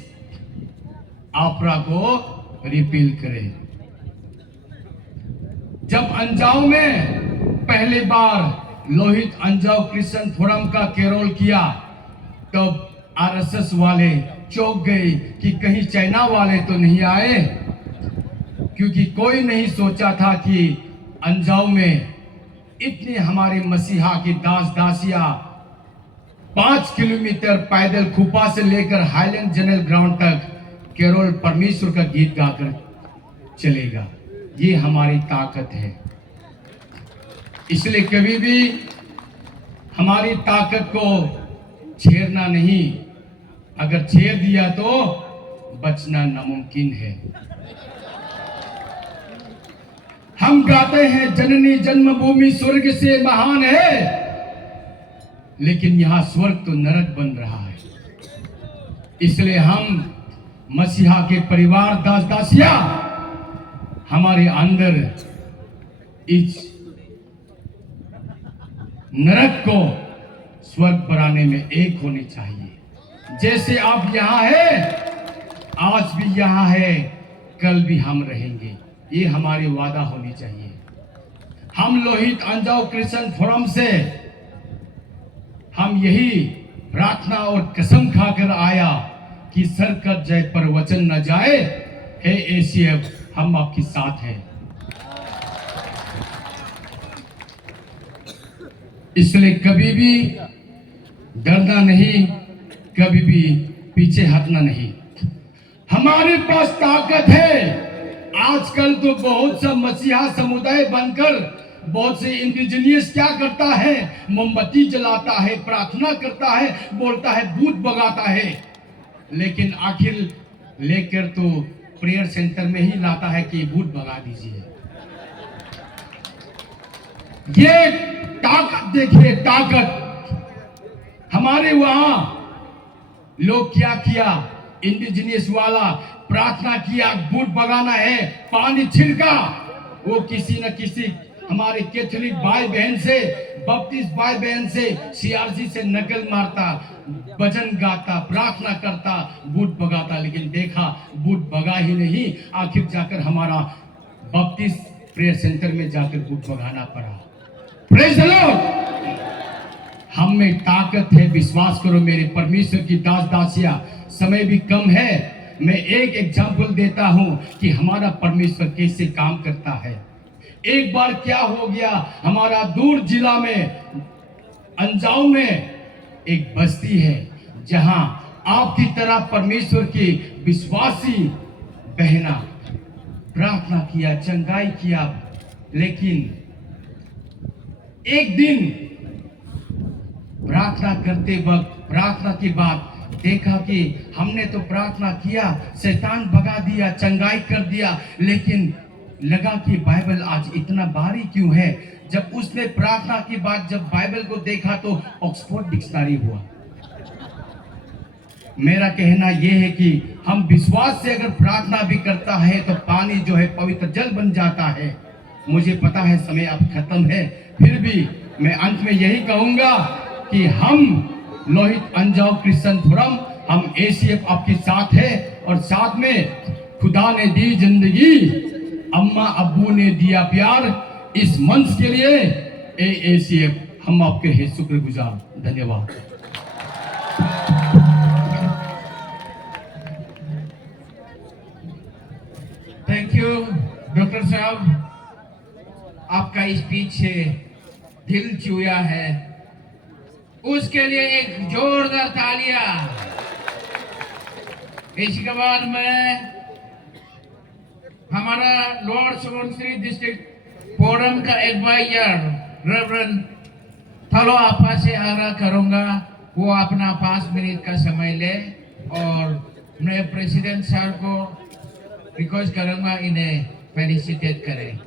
आपरा को रिपील करें। जब अंजाव में पहली बार लोहित अंजाव क्रिश्चियन फोरम का कैरोल किया, तब आरएसएस वाले चौंक गए कि कहीं चाइना वाले तो नहीं आए, क्योंकि कोई नहीं सोचा था कि अंजाव में इतने हमारे मसीहा के दास दासियां 5 किलोमीटर पैदल खुपा से लेकर हाईलैंड जनरल ग्राउंड तक केरोल परमेश्वर का गीत गाकर चलेगा। ये हमारी ताकत है। इसलिए कभी भी हमारी ताकत को छेड़ना नहीं, अगर छेड़ दिया तो बचना नामुमकिन है। हम गाते हैं जननी जन्मभूमि स्वर्ग से महान है, लेकिन यहां स्वर्ग तो नरक बन रहा है। इसलिए हम मसीहा के परिवार दास दासिया हमारे अंदर इस नरक को स्वर्ग बनाने में एक होनी चाहिए। जैसे आप यहाँ हैं, आज भी यहाँ है, कल भी हम रहेंगे, ये हमारी वादा होनी चाहिए। हम लोहित अंजाव क्रिश्चियन फोरम से हम यही प्रार्थना और कसम खाकर आया कि सर कट जाए पर वचन न जाए। हे एसीएफ, हम आपके साथ हैं। इसलिए कभी भी डरना नहीं, कभी भी पीछे हटना नहीं। हमारे पास ताकत है। आजकल तो बहुत सा मसीहा समुदाय बनकर बहुत से इंडिजिनियस क्या करता है, मोमबत्ती जलाता है, प्रार्थना करता है, बोलता है भूत भगाता है, लेकिन आखिर लेकर तो प्रेयर सेंटर में ही लाता है कि भूत भगा दीजिए। ये ताकत देखिए, ताकत। हमारे वहां लोग क्या किया, इंडिजिनियस वाला प्रार्थना किया, भूत भगाना है, पानी छिड़का, वो किसी न किसी हमारे कैथोलिक भाई बहन से, बपटिस्ट भाई बहन से, सीआरसी से नकल मारता, भजन गाता, प्रार्थना करता, भूत भगाता, लेकिन देखा भूत भगा ही नहीं। आखिर जाकर हमारा बपटिस्ट प्रेयर सेंटर में जाकर भूत भगाना पड़ा। Praise the Lord. हम में ताकत है, विश्वास करो मेरे परमेश्वर की दास दासिया। समय भी कम है, मैं एक एग्जाम्पल देता हूं कि हमारा परमेश्वर कैसे काम करता है। एक बार क्या हो गया, हमारा दूर जिला में अंजाव में एक बस्ती है, जहां आपकी तरह परमेश्वर की विश्वासी बहना प्रार्थना किया, चंगाई किया, लेकिन एक दिन प्रार्थना करते वक्त, प्रार्थना के बाद देखा कि हमने तो प्रार्थना किया, शैतान भगा दिया, चंगाई कर दिया, लेकिन लगा कि बाइबल आज इतना भारी क्यों है। जब उसने प्रार्थना के बाद जब बाइबल को देखा तो ऑक्सफोर्ड डिक्शनरी हुआ। मेरा कहना यह है कि हम विश्वास से अगर प्रार्थना भी करता है तो पानी जो है पवित्र जल बन जाता है। मुझे पता है समय अब खत्म है, फिर भी मैं अंत में यही कहूंगा कि हम लोहित अंजाव क्रिश्चियन फोरम हम एसीएफ आपके साथ है और साथ में खुदा ने दी जिंदगी, अम्मा अब्बू ने दिया प्यार, इस मंच के लिए एसीएफ हम आपके हैं शुक्रगुजार। धन्यवाद। थैंक यू डॉक्टर साहब, आपका स्पीच से दिल छूया है, उसके लिए एक जोरदार तालियां। इसके बाद में हमारा लोअर सुबनसिरी डिस्ट्रिक्ट फोरम का एडवाइजर रेवरेंड थलो आपा से आग्रह करूंगा वो अपना 5 मिनट का समय ले, और मैं प्रेसिडेंट सर को रिक्वेस्ट करूंगा इन्हें फेलिसिटेट करें।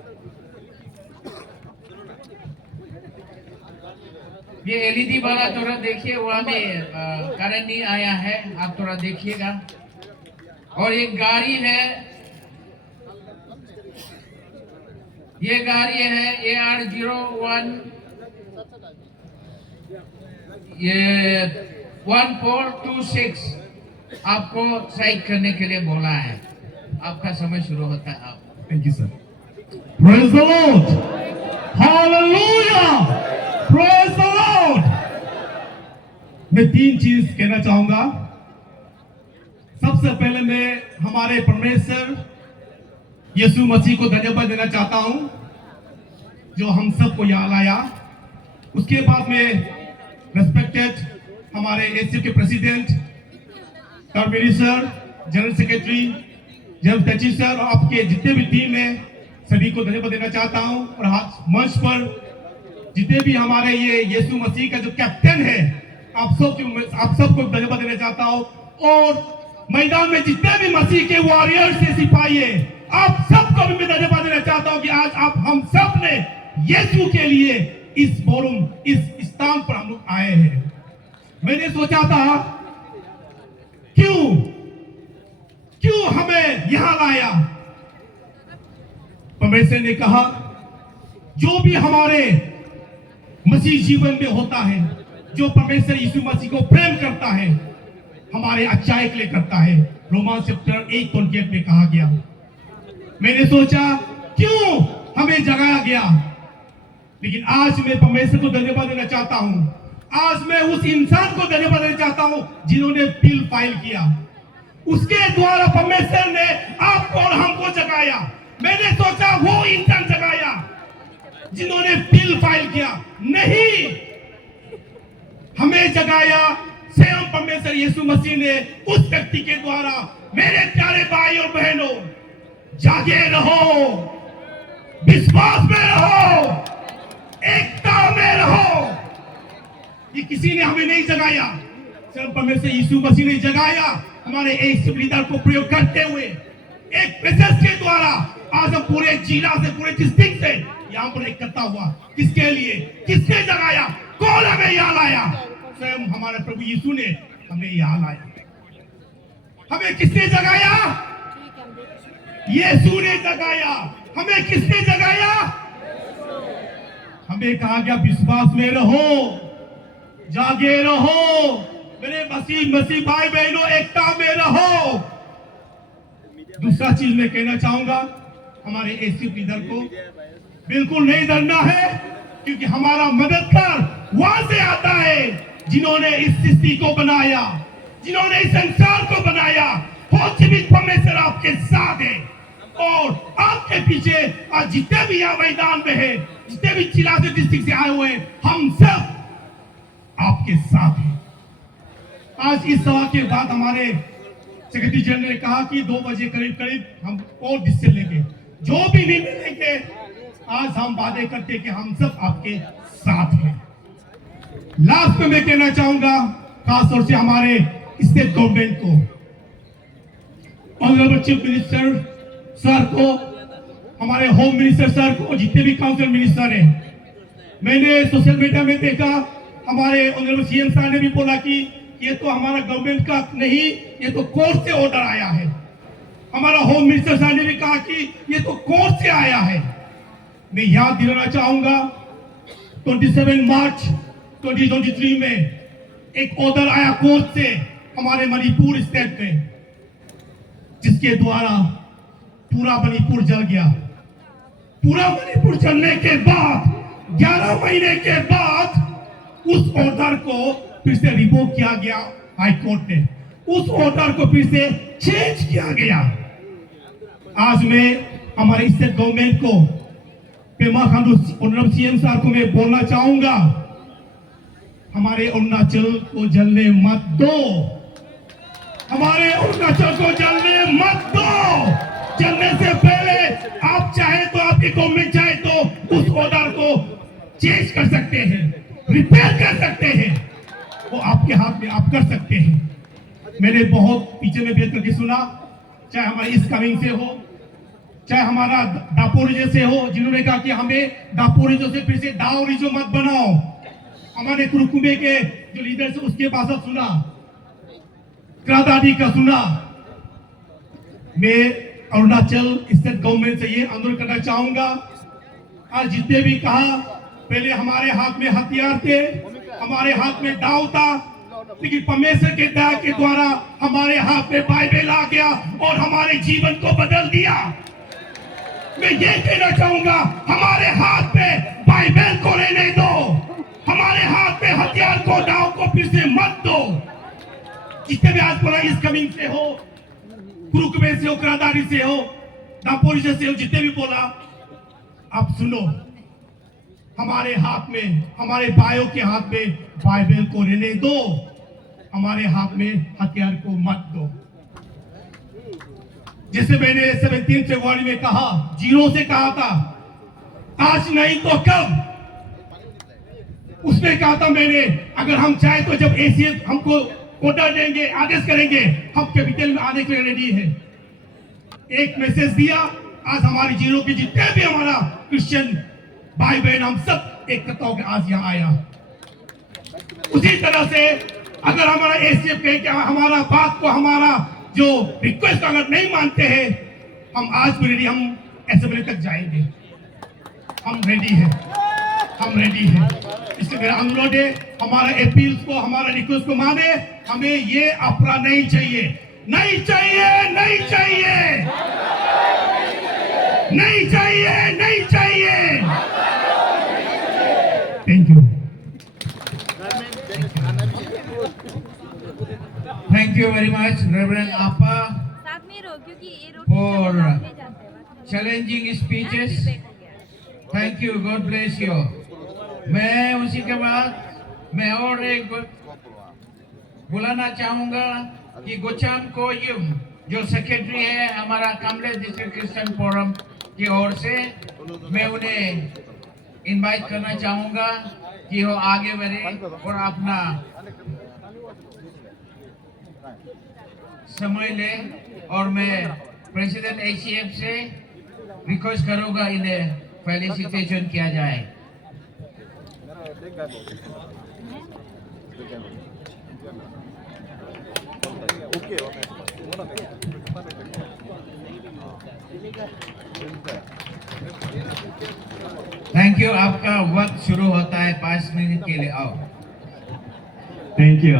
ये एलईडी वाला थोड़ा देखिए, वहाँ में करंट नहीं आया है, आप थोड़ा देखिएगा। और एक गाड़ी है, ये गाड़ी है AR01, ये 1426 आपको साइड करने के लिए बोला है। आपका समय शुरू होता है। आप thank you sir. Praise the Lord, hallelujah, praise the Lord. मैं 3 चीज कहना चाहूंगा। सबसे पहले मैं हमारे परमेश्वर यीशु मसीह को धन्यवाद देना चाहता हूं जो हम सबको यहाँ लाया। उसके बाद में रेस्पेक्टेड हमारे एसीएफ के president Termini sir, general secretary general Techi sir और आपके जितने भी टीम है सभी को धन्यवाद देना चाहता हूं। और आज मंच पर जितने भी हमारे ये यीशु मसीह का जो कैप्टन है, आप सबको धन्यवाद देना चाहता हूं। और मैदान में जितने भी मसीह के वॉरियर्स से सिपाही है, आप सबको भी मैं धन्यवाद देना चाहता हूं कि आज आप हम सब ने यीशु के लिए इस फोरम, इस स्थान पर हम लोग आए हैं। मैंने सोचा था क्यों हमें यहां लाया। परमेश्वर ने कहा जो भी हमारे मसीह जीवन में होता है, जो परमेश्वर यीशु मसीह को प्रेम करता है, हमारे अच्छाई के लिए करता है। रोमान चैप्टर 8:28 में कहा गया। मैंने सोचा क्यों हमें जगाया गया, लेकिन आज मैं परमेश्वर को धन्यवाद देना चाहता हूं। आज मैं उस इंसान को धन्यवाद देना चाहता हूं जिन्होंने बिल फाइल किया। उसके द्वारा परमेश्वर ने आपको और हमको जगाया। मैंने सोचा वो इंसान जगाया जिन्होंने बिल फाइल किया, नहीं, हमें जगाया स्वयं परमेश्वर यीशु मसीह ने उस व्यक्ति के द्वारा। मेरे प्यारे भाई और बहनों, जागे रहो, विश्वास में रहो, एकता में रहो। ये किसी ने हमें नहीं जगाया, स्वयं परमेश्वर यीशु मसीह ने जगाया हमारे एसीएफ लीडर को प्रयोग करते हुए एक मैसेज के द्वारा। आज हम पूरे जिला से, पूरे डिस्ट्रिक्ट से यहाँ पर इकट्ठा हुआ। किसके लिए, किसने जगाया, कौन हमें यहाँ लाया? स्वयं हमारे प्रभु यीशु ने हमें यहाँ लाया। हमें किसने जगाया? यीशु ने जगाया। हमें किसने जगाया? हमें कहा गया विश्वास में रहो, जागे रहो, मेरे मसीह भाई बहनों, एकता में रहो। दूसरा चीज मैं कहना चाहूंगा हमारे एसीएफ लीडर को, बिल्कुल नहीं डरना है, क्योंकि हमारा मददगार वहां से आता है जिन्होंने इस सृष्टि को बनाया, जिन्होंने इस संसार को बनाया। हो जीवित परमेश्वर आपके साथ है और आपके पीछे आज जितने भी यहाँ मैदान में है, जितने भी जिला से, डिस्ट्रिक्ट से आए हुए हैं, हम सब आपके साथ हैं। आज इस सभा के बाद हमारे सेक्रेटरी जनरल ने कहा कि 2 बजे करीब हम और डिसीजन लेंगे। जो भी निर्णय लेंगे, आज हम वादे करते कि हम सब आपके साथ हैं। लास्ट में मैं कहना चाहूंगा खासतौर से हमारे स्टेट गवर्नमेंट को, ऑनरेबल चीफ मिनिस्टर सर को, हमारे होम मिनिस्टर सर को, जितने भी काउंसिल मिनिस्टर हैं। मैंने सोशल मीडिया में देखा, हमारे ऑनरेबल सीएम साहब ने भी बोला कि ये तो हमारा गवर्नमेंट का नहीं, ये तो कोर्ट से ऑर्डर आया है। हमारा होम मिनिस्टर साहब ने भी कहा कि ये तो कोर्ट से आया है। मैं याद दिलाना चाहूंगा 27 मार्च 2023 में एक ऑर्डर आया कोर्ट से, हमारे मणिपुर स्टेट में, जिसके द्वारा पूरा मणिपुर जल गया। पूरा मणिपुर जलने के बाद 11 महीने के बाद उस ऑर्डर को फिर से रिवोक किया गया हाई कोर्ट ने। उस ऑर्डर को फिर से चेंज किया गया। आज मैं हमारे स्टेट गवर्नमेंट को, पेमा खांडू ऑनरेबल सीएम साहब को मैं बोलना चाहूंगा, हमारे अरुणाचल को जलने मत दो। हमारे अरुणाचल को जलने मत दो। जलने से पहले आप चाहे तो, आपकी गवर्नमेंट चाहे तो उस ऑर्डर को चेंज कर सकते हैं, रिपेयर कर सकते हैं। वो आपके हाथ में, आप कर सकते हैं। मैंने बहुत पीछे में भेद करके सुना, चाहे हमारे इस कमिंग से हो, चाहे हमारा दापोरिजो से हो, जिन्होंने कहा कि हमें दापोरिजो से फिर से दाओरिजो मत बनाओ। हमारे कुरुकुमे के जो लीडर से उसके पास सुना, क्रादादी का सुना। मैं अरुणाचल स्टेट गवर्नमेंट से ये आंदोलन करना चाहूंगा, आज जितने भी कहा, पहले हमारे हाथ में हथियार थे, हमारे हाथ में दाव था, लेकिन परमेश्वर के दया के द्वारा हमारे हाथ में बाइबल आ गया और हमारे जीवन को बदल दिया। मैं ये कहना चाहूंगा, हमारे हाथ में बाइबल को रहने दो, हमारे हाथ में हथियार को, दाव को फिर से मत दो। जितने भी आज बोला, इस कमिंग से हो, कुरुकुमे से हो, क्रादारी से हो, दापोरिजो से हो, जितने भी बोला, आप सुनो, हमारे हाथ में, हमारे भाइयों के हाथ में बाइबल को रहने दो, हमारे हाथ में हथियार को मत दो। जैसे मैंने 17 फरवरी में कहा, 0 से कहा था, आज नहीं तो कब। उसमें कहा था मैंने, अगर हम चाहे तो जब एसीएस हमको ऑर्डर देंगे, आदेश करेंगे, हम कैपिटल में आने के लिए रेडी है। एक मैसेज दिया, आज हमारी 0 के जितने भी हमारा क्रिश्चियन भाई बहन, हम सब एकता होकर आज यहाँ आया। उसी तरह से अगर हमारा एसीएफ कहे कि हमारा बात को, हमारा जो रिक्वेस्ट अगर नहीं मानते हैं, हम आज भी रेडी, हम असेंबली तक जाएंगे, हम रेडी हैं, हम रेडी हैं। इसलिए मेरा अनुरोध है, हमारा अपील्स को, हमारा रिक्वेस्ट को माने। हमें ये अपराध नहीं चाहिए, नहीं चाहिए, नहीं चाहिए, नहीं चाहिए, नहीं चाहिए। Thank you. Thank you very much, Reverend Appa, for challenging speeches. Thank you, God bless you. मैं उसी के बाद मैं और एक बुलाना चाहूंगा कि गोचाम को जो सेक्रेटरी है हमारा कामले डिस्ट्रिक्ट क्रिश्चियन फोरम की ओर से, मैं उन्हें इनवाइट करना चाहूंगा कि वो आगे बढ़े और अपना समय ले। और मैं प्रेसिडेंट एसीएफ से रिक्वेस्ट करूंगा इन्हें फेलिसिटेशन किया जाए। Thank you. आपका वक्त शुरू होता है 5 मिनट के लिए, आओ। Thank you.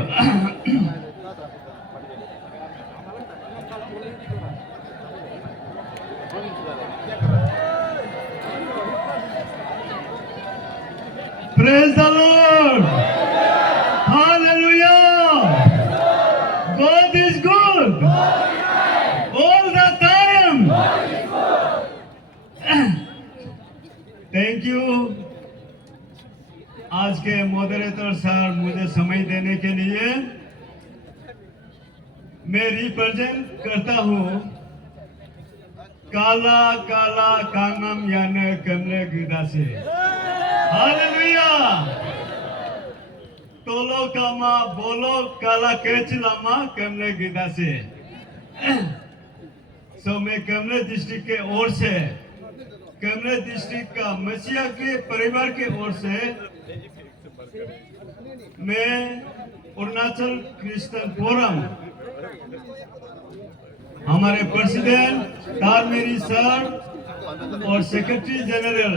Praise the Lord. Hallelujah. God is good. All the time. Thank you. आज के मॉडरेटर सर मुझे समय देने के लिए। मैं रिप्रेजेंट करता हूँ काला काला कांगम यानी कमले गिदा से। हालेलुया। तोलो कामा बोलो काला केचलामा कमले गिदा से। सो मैं कमले डिस्ट्रिक्ट के ओर से, कमले डिस्ट्रिक्ट का मसीहा के परिवार के ओर से, मैं अरुणाचल क्रिश्चियन फोरम, हमारे प्रेसिडेंट तारमेरी सर और secretary general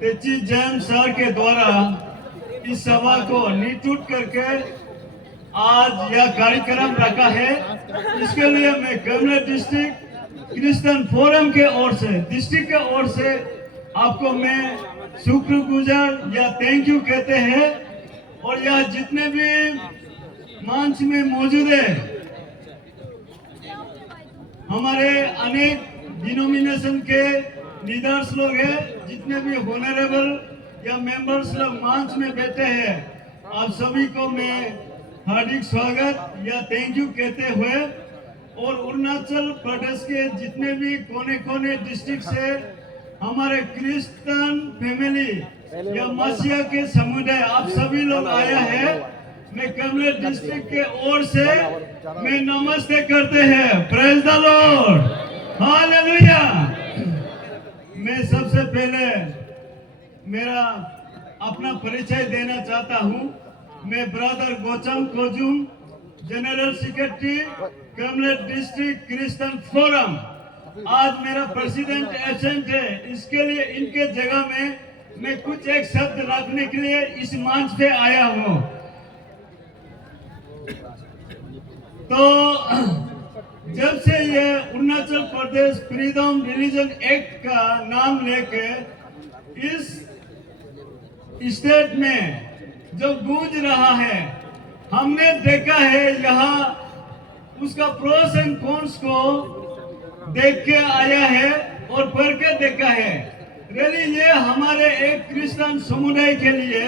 Techi jam sir के द्वारा इस सभा को निटूट करके आज यह कार्यक्रम रखा है, इसके लिए मैं कमला डिस्ट्रिक्ट क्रिश्चियन फोरम के ओर से, डिस्ट्रिक्ट के ओर से आपको मैं शुक्रगुजार या थैंक यू कहते हैं। और यह जितने भी मंच में मौजूद है, हमारे अनेक डिनोमिनेशन के लीडर्स लोग हैं, जितने भी होनरेबल या मेंबर्स लोग मंच में बैठे हैं, आप सभी को मैं हार्दिक स्वागत या थैंक यू कहते हुए, और अरुणाचल प्रदेश के जितने भी कोने कोने डिस्ट्रिक्ट से हमारे क्रिश्चियन फैमिली या मसीहा के समुदाय आप सभी लोग आया है, मैं कमला डिस्ट्रिक्ट के ओर से मैं नमस्ते करते हैं। Praise the Lord, hallelujah. मैं सबसे पहले मेरा अपना परिचय देना चाहता हूं। मैं ब्रदर गौतम कोजुम, जनरल सेक्रेटरी कमला डिस्ट्रिक्ट क्रिश्चियन फोरम। आज मेरा प्रेसिडेंट एब्सेंट है, इसके लिए इनके जगह में मैं कुछ एक शब्द रखने के लिए इस मंच पे आया हूँ। तो जब से ये Arunachal Pradesh freedom religion act का नाम लेके इस स्टेट में जो गूंज रहा है, हमने देखा है यहाँ उसका प्रोस एंड कॉन्स को देख के आया है और पढ़ के देखा है। रियली ये हमारे एक क्रिश्चियन समुदाय के लिए,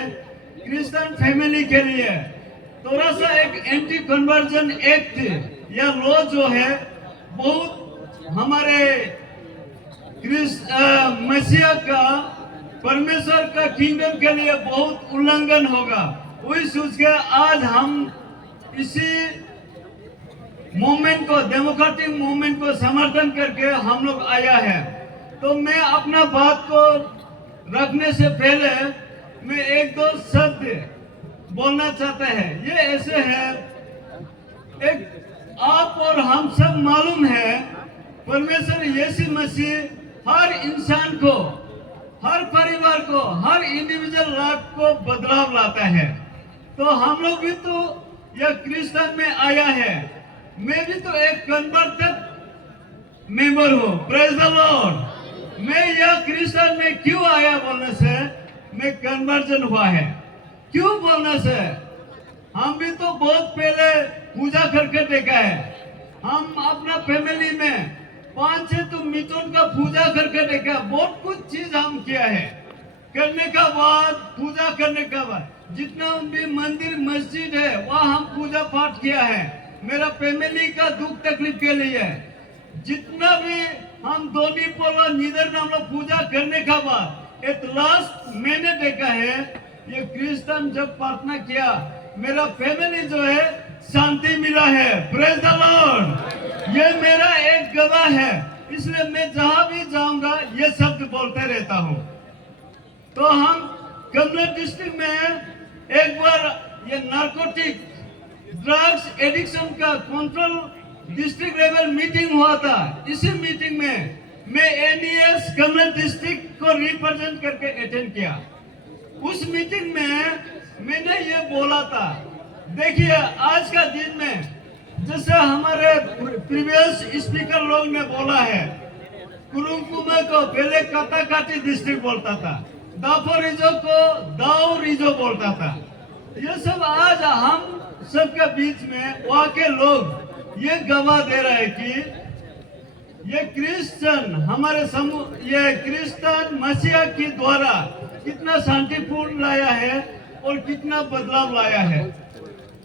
क्रिश्चियन फैमिली के लिए थोड़ा सा एक एंटी कन्वर्जन एक्ट या लॉ जो है, बहुत हमारे मसीहा का, परमेश्वर का किंगडम के लिए बहुत उल्लंघन होगा। वही सोच के आज हम इसी मूवमेंट को, डेमोक्रेटिक मूवमेंट को समर्थन करके हम लोग आया है। तो मैं अपना बात को रखने से पहले मैं एक दो शब्द बोलना चाहता है। ये ऐसे है, एक आप और हम सब मालूम है, परमेश्वर यीशु मसीह हर इंसान को, हर परिवार को, हर इंडिविजुअल लाइफ को बदलाव लाता है। तो हम लोग भी तो यह क्रिश्चियन में आया है, मैं भी तो एक कन्वर्टेड मेंबर हूँ। Praise the Lord. मैं यह क्रिश्चियन में क्यों आया बोलने से मैं कन्वर्जन हुआ है। क्यों बोलने से हम भी तो बहुत पहले पूजा करके देखा है। हम अपना फैमिली में 5-6 तो मिथुन का पूजा करके देखा। बहुत कुछ चीज हम किया है। करने का बाद, पूजा करने का बाद जितना भी मंदिर मस्जिद है वहाँ हम पूजा पाठ किया है। मेरा फैमिली का दुख तकलीफ के लिए जितना भी हम दोनी पोला नीदर नाम लोग पूजा करने का बाद एट लास्ट मैंने देखा है, ये क्रिश्चियन जब प्रार्थना किया, मेरा फैमिली जो है शांति मिला है। Praise the Lord. ये मेरा एक गवाह है, इसलिए मैं जहां भी जाऊंगा ये शब्द बोलते रहता हूं। तो हम कमला डिस्ट्रिक्ट में एक बार ये नार्कोटिक ड्रग्स एडिक्शन का कंट्रोल डिस्ट्रिक्ट लेवल मीटिंग हुआ था। इसी मीटिंग में मैं एनडीएस कमला डिस्ट्रिक्ट को रिप्रेजेंट करके अटेंड किया। उस मीटिंग में मैंने ये बोला था, देखिए आज का दिन में जैसे हमारे प्रीवियस स्पीकर लोग ने बोला है, कुरुंकुमे को पहले काटाकाटी डिस्ट्रिक्ट बोलता था, दापोरिजो को दाऊ रिजो बोलता था। ये सब आज हम सबके बीच में वहाँ के लोग ये गवाह दे रहे हैं कि ये क्रिश्चियन हमारे ये क्रिश्चियन मसीहा के द्वारा कितना शांतिपूर्ण लाया है और कितना बदलाव लाया है।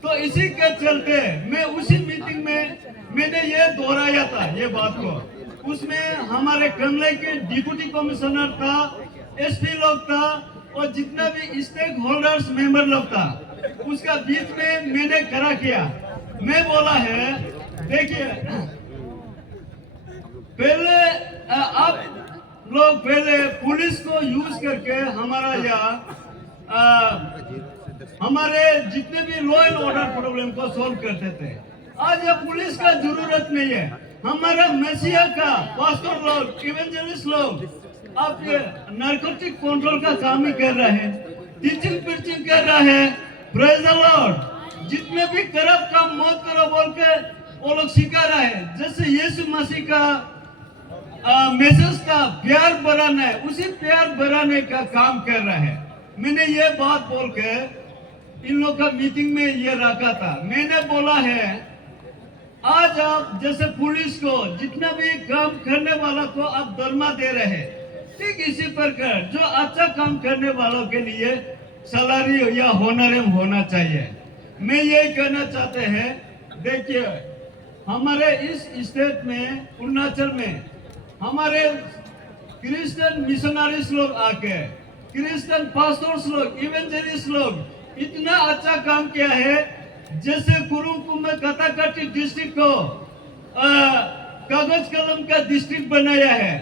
तो इसी के चलते मैं उसी मीटिंग में मैंने ये दोहराया था ये बात को। उसमें हमारे कमले के डिप्टी कमिश्नर था, एसपी लोग था और जितना भी स्टेक होल्डर्स मेंबर लोग था, उसका बीच में मैंने खड़ा किया। मैं बोला है, देखिए पहले आप लोग पहले पुलिस को यूज करके हमारा हमारे जितने भी लॉ एंड ऑर्डर प्रॉब्लम को सॉल्व करते थे। आज ये पुलिस का जरूरत नहीं है। हमारा मसीहा का पास्टर लोग, इवेंजलिस्ट लोग आप ये नार्कोटिक कंट्रोल का काम ही कर रहे हैं, टीचिंग प्रीचिंग कर रहे हैं। Praise the Lord. जितने भी करप्ट काम मत करो बोल के वो लोग सिखा रहा है। जैसे यीशु मसीह का मैसेज था प्यार बढ़ाना है, उसी प्यार बढ़ाने का काम कर रहा है। मैंने ये बात बोल के इन लोग का मीटिंग में ये रखा था। मैंने बोला है आज आप जैसे पुलिस को जितना भी काम करने वाला को आप दरमा दे रहे हैं, ठीक इसी प्रकार जो अच्छा काम करने वालों के लिए सैलरी या होनरम होना चाहिए। मैं यही कहना चाहते हैं, देखिए हमारे इस स्टेट में अरुणाचल में हमारे क्रिश्चियन मिशनरीज लोग आके, क्रिश्चियन पास्टर्स लोग, इवेंजलिस्ट लोग इतना अच्छा काम किया है। जैसे कुरुंग में कथाकटी डिस्ट्रिक्ट को कागज कलम का डिस्ट्रिक्ट बनाया है।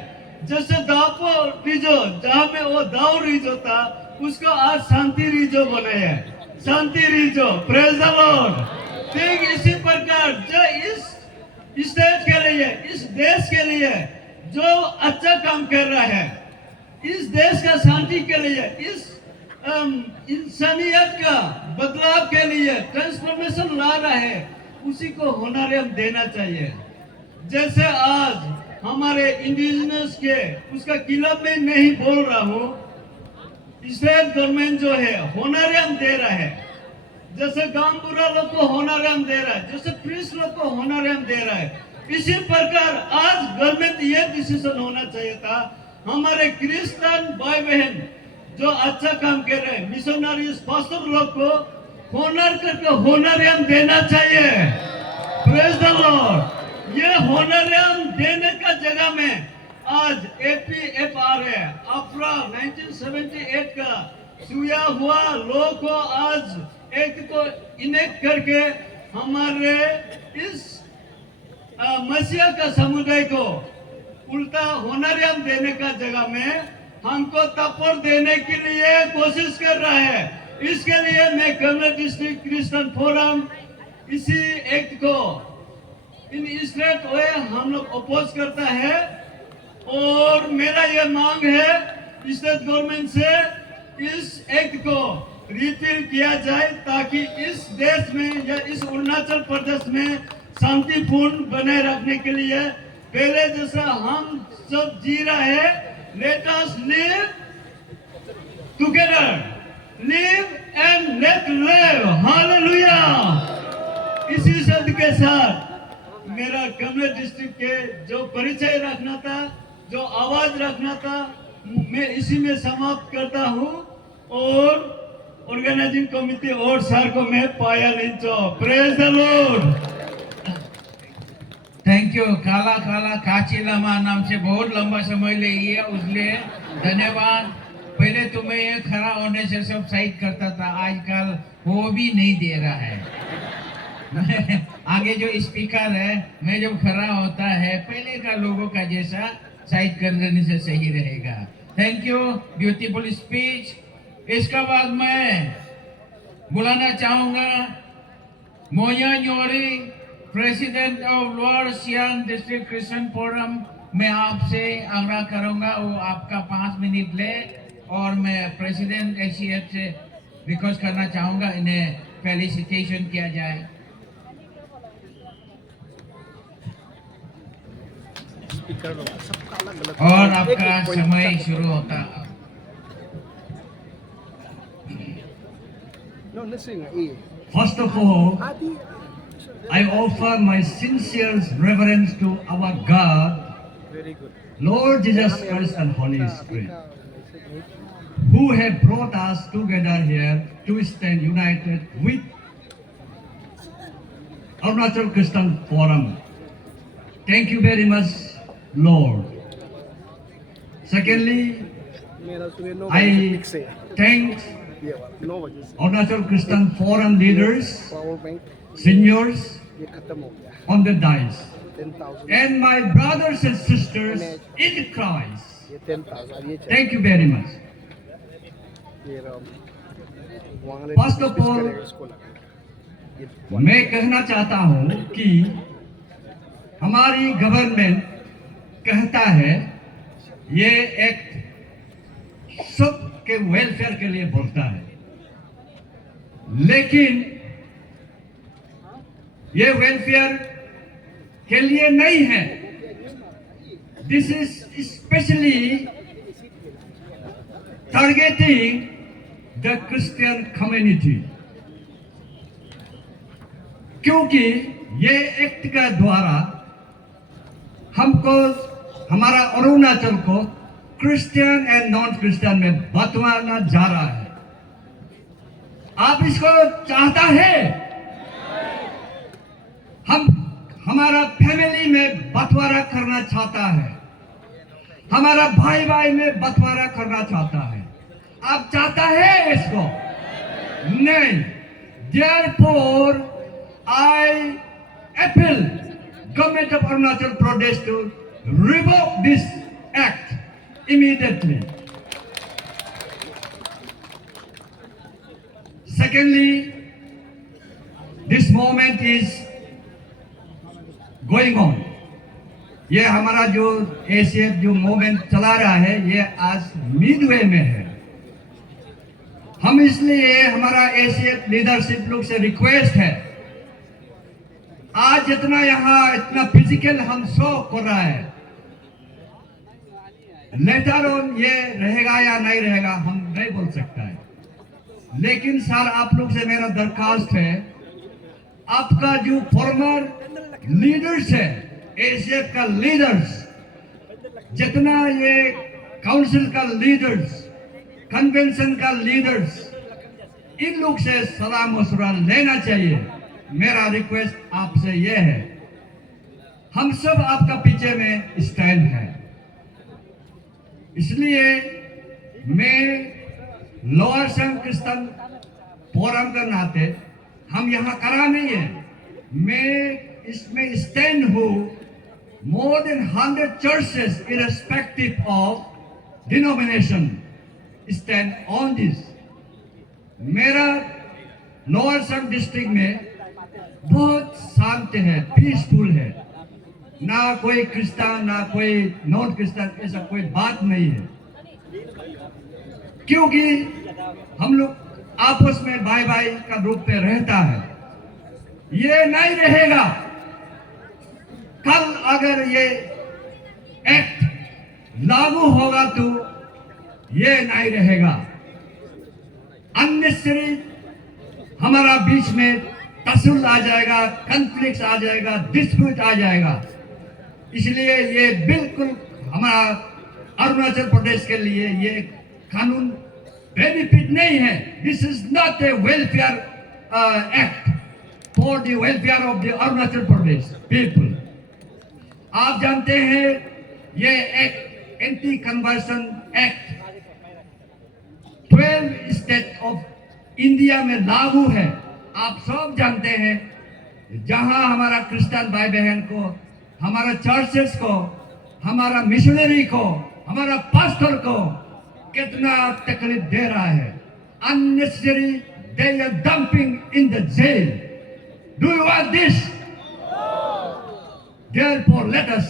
जैसे दापो रिजो जहाँ में वो दाऊ रिजो था उसको आज शांति रिजो बनाया है, Shanti Rijo. Praise the Lord. ठीक इसी प्रकार जो इस स्टेट के लिए, इस देश के लिए जो अच्छा काम कर रहा है, इस देश का शांति के लिए, इस इंसानियत का बदलाव के लिए ट्रांसफॉर्मेशन ला रहा है, उसी को होनरम देना चाहिए। जैसे आज हमारे इंडिजिनस के उसका खिलाफ में नहीं बोल रहा हूँ, स्टेट गवर्नमेंट जो है होनरम दे रहा है। जैसे गांव बुरा लोग को होनरम दे रहा है, जैसे प्रिंस लोग को होनरम दे रहा है, इसी प्रकार आज गवर्नमेंट ये डिसीजन होना चाहिए था हमारे क्रिश्चियन भाई बहन जो अच्छा काम कर रहे हैं, मिशनरीज पास्टर लोग को होनर करके होनरम देना चाहिए। Praise the Lord. ये होनरम देने का जगह में आज APFRA अफ्रा 1978 का सुया हुआ लोग को आज एक तो इनेक्ट करके हमारे इस मसीहा का समुदाय को उल्टा होनरम देने का जगह में हमको तपोर देने के लिए कोशिश कर रहा है। इसके लिए मैं कमला डिस्ट्रिक्ट क्रिश्चियन फोरम इसी एक्ट को इन स्ट्रेट वे हम लोग अपोज करता है और मेरा ये मांग है स्टेट गवर्नमेंट से इस एक्ट को रिपील किया जाए ताकि इस देश में या इस अरुणाचल प्रदेश में शांतिपूर्ण बनाए रखने के लिए पहले जैसा हम सब जी रहे हैं, let us live together, live and let live, hallelujah। इसी शब्द के साथ मेरा कमला डिस्ट्रिक्ट के जो परिचय रखना था, जो आवाज रखना था, मैं इसी में समाप्त करता हूँ और ऑर्गेनाइजिंग कमिटी और सर को मैं पाया लिंचो। Praise the Lord. Thank you. काला काला काची लमा नाम से बहुत लंबा समय ले लिया उसलिए धन्यवाद। पहले तुम्हें ये खड़ा होने से सब साइड करता था, आजकल वो भी नहीं दे रहा है। आगे जो स्पीकर है, मैं जब खड़ा होता है पहले का लोगों का जैसा साइड कर देने से सही रहेगा। Thank you, beautiful speech. इसके बाद मैं बुलाना चाहूंगा Moya Nyori, president of lower Siang district Christian forum. मैं आपसे आग्रह करूंगा वो आपका 5 मिनट ले और मैं प्रेसिडेंट ACF से रिक्वेस्ट करना चाहूंगा इन्हें फेलिसिटेशन किया जाए। और आपका समय शुरू होता। First of all, I offer my sincere reverence to our God, Lord Jesus Christ and Holy Spirit, who have brought us together here to stand united with Arunachal Christian Forum. Thank you very much, Lord. Secondly, I thank Arunachal Christian Forum leaders, seniors on the dais, and my brothers and sisters in Christ. Thank you very much. First of all, मैं कहना चाहता हूं कि हमारी गवर्नमेंट कहता है ये एक्ट सबके वेलफेयर के लिए बोलता है, लेकिन ये वेलफेयर के लिए नहीं है. This is specially targeting the Christian community, क्योंकि ये एक्ट का द्वारा हमको, हमारा अरुणाचल को क्रिश्चियन एंड नॉन क्रिश्चियन में बंटवाना जा रहा है. आप इसको चाहता है? हम हमारा फैमिली में बंटवारा करना चाहता है, हमारा भाई भाई में बंटवारा करना चाहता है. आप चाहता है इसको? नहीं. Therefore, I appeal government of Arunachal Pradesh to revoke this act immediately. Secondly, this movement is going on. ये हमारा जो ACF जो मूवमेंट चला रहा है, ये आज मिडवे में है. हम इसलिए हमारा ACF लीडरशिप लोग से रिक्वेस्ट है, आज जितना यहाँ इतना फिजिकल हम शो कर रहा है, लेटर ऑन ये रहेगा या नहीं रहेगा हम नहीं बोल सकता है. लेकिन सर आप लोग से मेरा दरखास्त है, आपका जो फॉर्मर लीडर्स है, ACF का लीडर्स, जितना ये काउंसिल का लीडर्स, कन्वेंशन का लीडर्स, इन लोग से सलाह मशवरा लेना चाहिए. मेरा रिक्वेस्ट आपसे यह है, हम सब आपका पीछे में स्टैंड है. इसलिए मैं लोअर सम क्रिश्चियन फोरम का नाते, हम यहाँ करा नहीं है, मैं इसमें स्टैंड हूँ. More than 100 churches irrespective of denomination stand on this. मेरा लोअर सम डिस्ट्रिक्ट में बहुत शांत है, पीसफुल है, ना कोई क्रिश्चियन ना कोई नॉन क्रिश्चियन, ऐसा कोई बात नहीं है. क्योंकि हम लोग आपस में भाई भाई का रूप में रहता है. ये नहीं रहेगा. कल अगर ये एक्ट लागू होगा तो ये नहीं रहेगा. अननेसेसरी हमारा बीच में तसुल आ जाएगा, कॉन्फ्लिक्ट आ जाएगा, डिस्प्यूट आ जाएगा. इसलिए ये बिल्कुल हमारा अरुणाचल प्रदेश के लिए ये कानून बेनिफिट नहीं है. This is not a welfare act for the welfare of the Arunachal Pradesh people. आप जानते हैं ये एक anti conversion act 12 state of India में लागू है. आप सब जानते हैं, जहां हमारा क्रिश्चियन भाई बहन को, हमारा चर्चेस को, हमारा मिशनरी को, हमारा पास्टर को कितना तकलीफ दे रहा है. Unnecessary they are dumping in the jail. Do you want this? Therefore, let us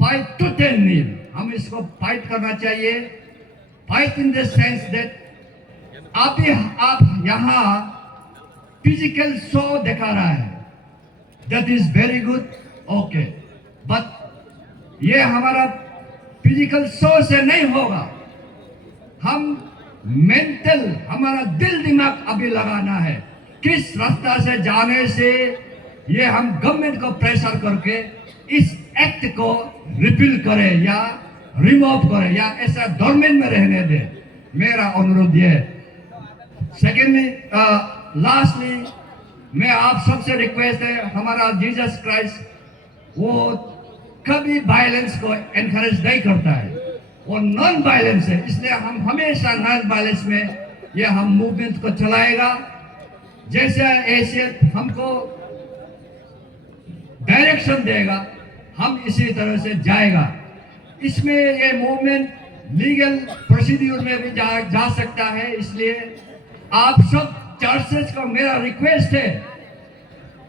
fight tooth and nail. हम इसको फाइट करना चाहिए. Fight in the sense that आप यहाँ फिजिकल शो दिखा रहा है, that is very good, okay, but ये हमारा फिजिकल शो से नहीं होगा. हम मेंटल, हमारा दिल दिमाग अभी लगाना है. किस रास्ता से जाने से ये हम गवर्नमेंट को प्रेशर करके इस एक्ट को रिपील करें या रिमूव करें या ऐसा गवर्नमेंट में रहने दे. मेरा अनुरोध ये है. सेकेंडली, लास्टली, मैं आप सबसे रिक्वेस्ट है, हमारा जीसस क्राइस्ट वो कभी वायलेंस को एनकरेज नहीं करता है, वो नॉन वायलेंस है. इसलिए हम हमेशा नॉन वायलेंस में ये हम मूवमेंट को चलाएगा. जैसे ACF हमको डायरेक्शन देगा, हम इसी तरह से जाएगा. इसमें ये मूवमेंट लीगल प्रोसीड्यूर में भी जा सकता है. इसलिए आप सब चर्चेस को मेरा रिक्वेस्ट है,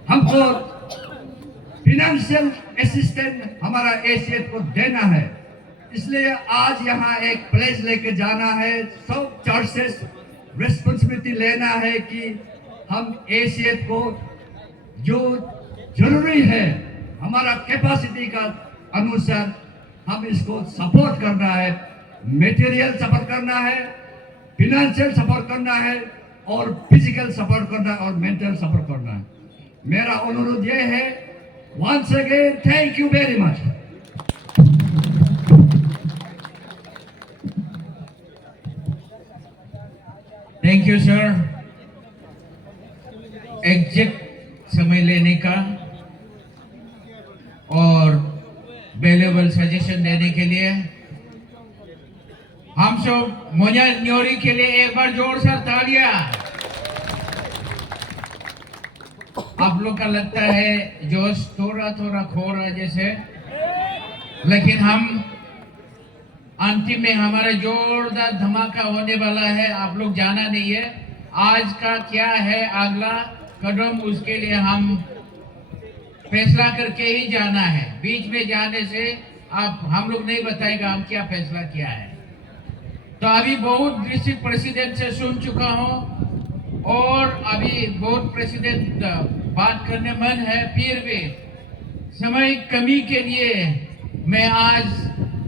हमको फिनेंशियल असिस्टेंस हमारा ACF को देना है. इसलिए आज यहाँ एक प्लेस लेके जाना है. सब चर्चेस रिस्पॉन्सिबिलिटी लेना है कि हम ACF को जो जरूरी है हमारा कैपेसिटी का अनुसार हम इसको सपोर्ट करना है, मटेरियल सपोर्ट करना है, फिनेंशियल सपोर्ट करना है और फिजिकल सपोर्ट करना और मेंटल सपोर्ट करना है। मेरा अनुरोध यह है, once again thank you very much. Thank you sir, exact समय लेने का और वैल्यूएबल सजेशन देने के लिए। हम सब मोन्या न्योरी के लिए एक बार जोर से तालियां। आप लोग का लगता है जोश थोड़ा थोड़ा खो रहा जैसे, लेकिन हम अंतिम में हमारा जोरदार धमाका होने वाला है। आप लोग जाना नहीं है आज का क्या है अगला कदम, उसके लिए हम फैसला करके ही जाना है। बीच में जाने से आप हम लोग नहीं बताएगा हम क्या फैसला किया है। तो अभी बहुत डिस्ट्रिक्ट प्रेसिडेंट से सुन चुका हूँ और अभी बहुत प्रेसिडेंट बात करने मन है, फिर भी समय कमी के लिए मैं आज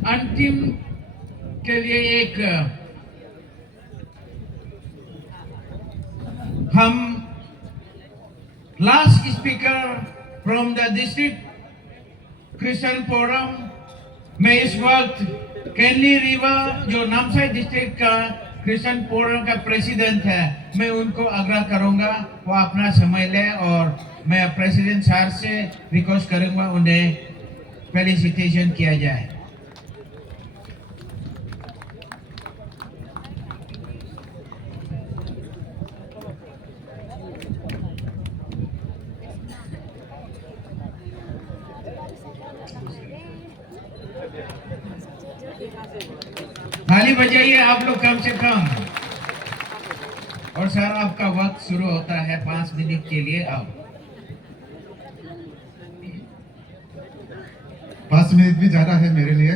अंतिम के लिए एक हम last speaker from the district Christian forum में इस वक्त कैनली रिवा जो नामसाई डिस्ट्रिक्ट का क्रिश्चियन फोरम का प्रेसिडेंट है, मैं उनको आग्रह करूंगा वो अपना समय ले और मैं प्रेसिडेंट सर से रिक्वेस्ट करूंगा उन्हें फेलिसिटेशन किया जाए। ताली बजाइए आप लोग कम से कम। और सर आपका वक्त शुरू होता है 5 मिनट के लिए। अब 5 मिनट भी ज्यादा है मेरे लिए।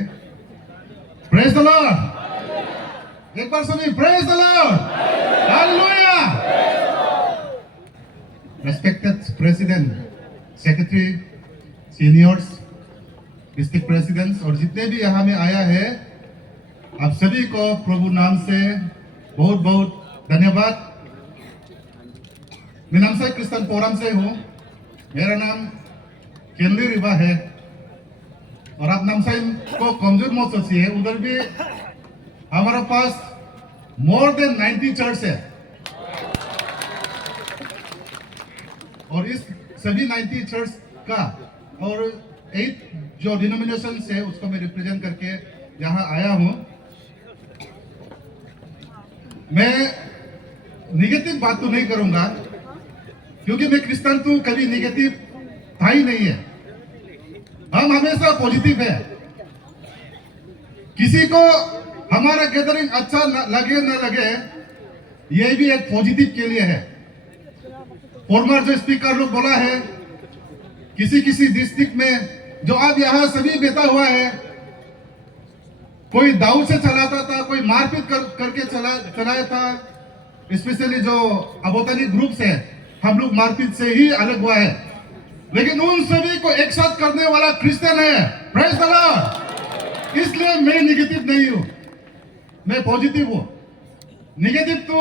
प्रेज द लॉर्ड, एक बार सभी praise the Lord, hallelujah. Respected president, secretary, seniors, district presidents और जितने भी यहाँ में आया है, आप सभी को प्रभु नाम से बहुत बहुत धन्यवाद। मैं नामसाई क्रिश्चियन फोरम से हूँ, मेरा नाम कैनली रिवा है और आप नामसाई को कमजोर मत सोचिए, उधर भी हमारे पास मोर देन 90 चर्च है और इस सभी 90 चर्च का और 8 जो डिनोमिनेशन है उसको मैं रिप्रेजेंट करके यहाँ आया हूँ। मैं निगेटिव बात तो नहीं करूंगा क्योंकि मैं क्रिश्चियन तो कभी निगेटिव था ही नहीं है, हम हमेशा पॉजिटिव है। किसी को हमारा गैदरिंग अच्छा लगे न लगे, ये भी एक पॉजिटिव के लिए है। फॉर्मर जो स्पीकर लोग बोला है, किसी किसी डिस्ट्रिक्ट में जो अब यहाँ सभी बैठा हुआ है, कोई दाऊ से चलाता था, कोई मारपीट करके चलाया था। स्पेशली जो अबोतानी ग्रुप्स है, हम लोग मारपीट से ही अलग हुआ है, लेकिन उन सभी को एक साथ करने वाला क्रिश्चियन है। Praise the Lord. इसलिए मैं निगेटिव नहीं हूं, मैं पॉजिटिव हूं। निगेटिव तो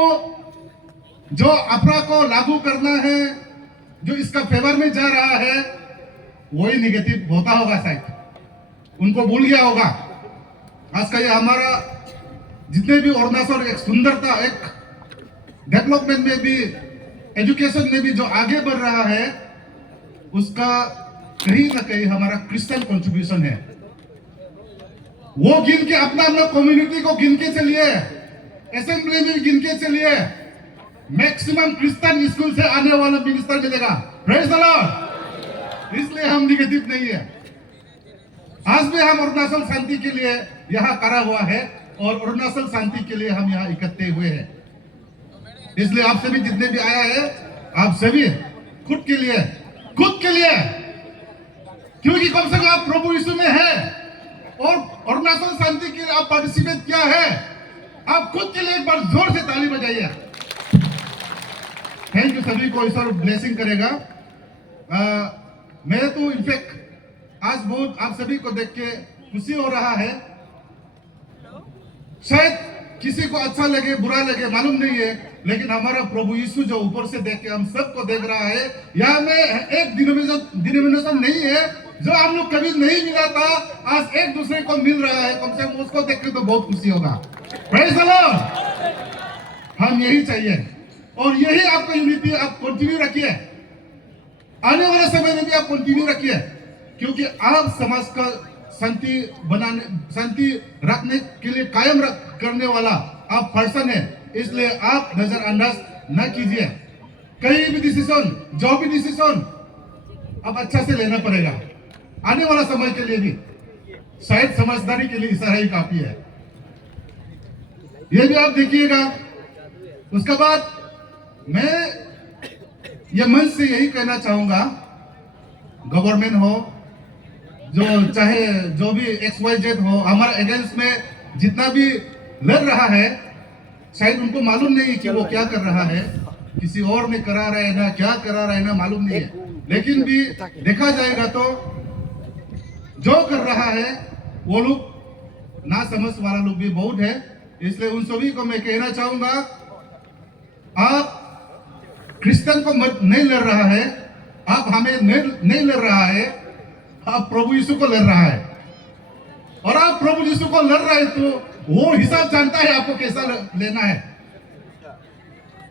जो अपना को लागू करना है, जो इसका फेवर में जा रहा है, वही निगेटिव होता होगा, शायद उनको भूल गया होगा। आज का ये हमारा जितने भी अरुणाचल एक सुंदरता, एक डेवलपमेंट में भी, एजुकेशन में भी जो आगे बढ़ रहा है, उसका कहीं ना कहीं हमारा क्रिश्चियन कंट्रीब्यूशन है। वो गिन के अपना कम्युनिटी को गिन के चलिए, असेंबली में गिन के चलिए, मैक्सिमम क्रिश्चियन स्कूल से आने वाला मिनिस्टर मिलेगा। Praise the Lord. इसलिए हम निगेटिव नहीं है। आज भी हम अरुणाचल शांति के लिए यहाँ करा हुआ है और अरुणाचल शांति के लिए हम यहाँ इकट्ठे हुए हैं। इसलिए आप सभी जितने भी आया है, आप सभी खुद के लिए, क्योंकि कम से कम आप प्रभु यीशु में है और अरुणाचल शांति के लिए आप पार्टिसिपेट किया है। आप खुद के लिए एक बार जोर से ताली बजाइए। थैंक यू सभी को, ईश्वर ब्लेसिंग करेगा। मैं तो इनफैक्ट आज बहुत आप सभी को देख के खुशी हो रहा है। शायद किसी को अच्छा लगे बुरा लगे मालूम नहीं है, लेकिन हमारा प्रभु यीशु जो ऊपर से देख के हम सबको देख रहा है, यहाँ में एक डिनोमिनेशन नहीं है जो हम लोग कभी नहीं मिला था, आज एक दूसरे को मिल रहा है। कम से कम उसको देख के तो बहुत खुशी होगा। Praise the Lord. हम यही चाहिए और यही आपका यूनिटी आप कंटिन्यू रखिए, आने वाले समय में भी आप कंटिन्यू रखिए, क्योंकि आप समाज का शांति रखने के लिए कायम करने वाला आप पर्सन है। इसलिए आप नजरअंदाज न कीजिए। कहीं भी डिसीजन, जो भी डिसीजन अब अच्छा से लेना पड़ेगा आने वाला समय के लिए भी। शायद समझदारी के लिए इशारा ही काफी है, ये भी आप देखिएगा। उसके बाद मैं ये मंच से यही कहना चाहूंगा, गवर्नमेंट हो जो चाहे जो भी XYZ हो, हमारा अगेंस्ट में जितना भी लड़ रहा है, शायद उनको मालूम नहीं कि वो क्या कर रहा है, किसी और में करा रहा है ना क्या करा रहा है ना मालूम नहीं है, लेकिन भी देखा जाएगा तो जो कर रहा है वो लोग ना समझ वाला लोग भी बहुत है। इसलिए उन सभी को मैं कहना चाहूंगा, आप क्रिश्चियन को नहीं लड़ रहा है, आप हमें नहीं लड़ रहा है, आप प्रभु यीशु को लड़ रहा है। और आप प्रभु यीशु को लड़ रहे हैं तो वो हिसाब जानता है आपको कैसा लेना है।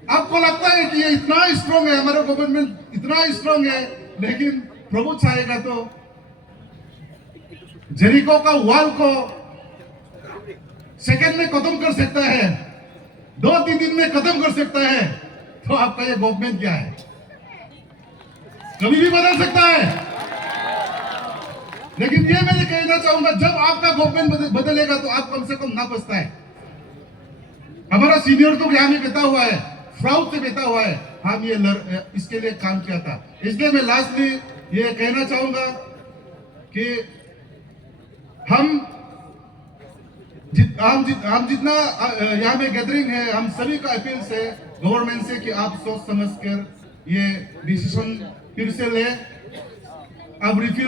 आपको लगता है कि ये इतना स्ट्रांग है, हमारा गवर्नमेंट इतना स्ट्रांग है, लेकिन प्रभु चाहेगा तो जेरिको का वॉल को सेकंड में खत्म कर सकता है, 2-3 दिन में खत्म कर सकता है। तो आपका ये गवर्नमेंट क्या है, कभी भी बदल सकता है। लेकिन ये मैं कहना चाहूंगा, जब आपका गवर्नमेंट बदलेगा तो आप कम से कम ना पछताए। हमारा सीनियर तो यहाँ में बैठा हुआ है, फ्राउड से बैठा हुआ है, हम ये इसके लिए काम किया था। इसलिए मैं लास्टली ये कहना चाहूंगा कि हम जितना यहाँ में गैदरिंग है, हम सभी का अपील से गवर्नमेंट से कि आप सोच समझ कर ये डिसीजन फिर से ले, आप रिफिल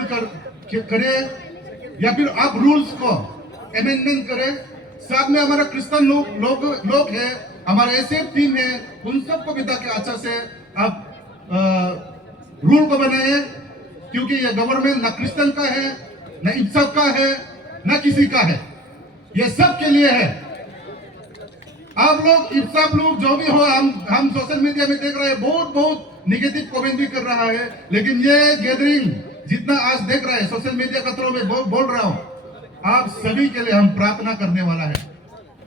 करें या फिर आप रूल्स को अमेंडमेंट करें। साथ में हमारा क्रिश्चियन लोग हैं, हमारा एसएफ टीम है, उन सबको बिता के अच्छा से आप रूल को बनाए, क्योंकि ये गवर्नमेंट ना क्रिश्चियन का है, ना इंसाफ का है, ना किसी का है, ये सब के लिए है। आप लोग इंसाफ लोग जो भी हो, हम सोशल मीडिया में देख रहे हैं बहुत निगेटिव कमेंट भी कर रहा है, लेकिन ये गैदरिंग जितना आज देख रहा है सोशल मीडिया के थ्रू में बोल रहा हूं, आप सभी के लिए हम प्रार्थना करने वाला है,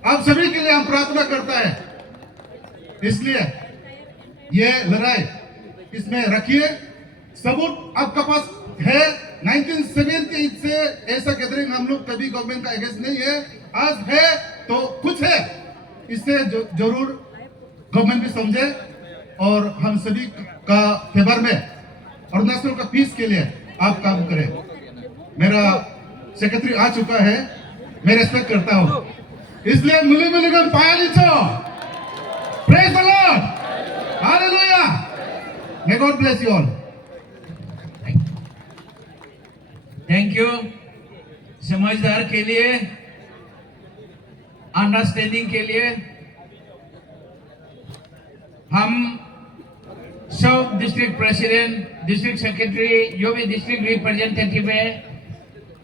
आप सभी के लिए हम प्रार्थना करता है। इसलिए ये लड़ाई इसमें रखिए, सबूत आपका पास है। 1978 से ऐसा गैदरिंग हम लोग कभी गवर्नमेंट का अगेंस्ट नहीं है, आज है तो कुछ है, इससे जरूर गवर्नमेंट भी समझे और हम सभी का फेवर में अरुणाचल का पीस के लिए आप काम करें। मेरा सेक्रेटरी आ चुका है, मैं रेस्पेक्ट करता हूं, इसलिए Miligan Payalicho, praise the Lord, hallelujah, may God bless you all. Thank you. समझदार के लिए, अंडरस्टैंडिंग के लिए हम सब डिस्ट्रिक्ट प्रेसिडेंट, डिस्ट्रिक्ट सेक्रेटरी, जो भी डिस्ट्रिक्ट रिप्रेजेंटेटिव है,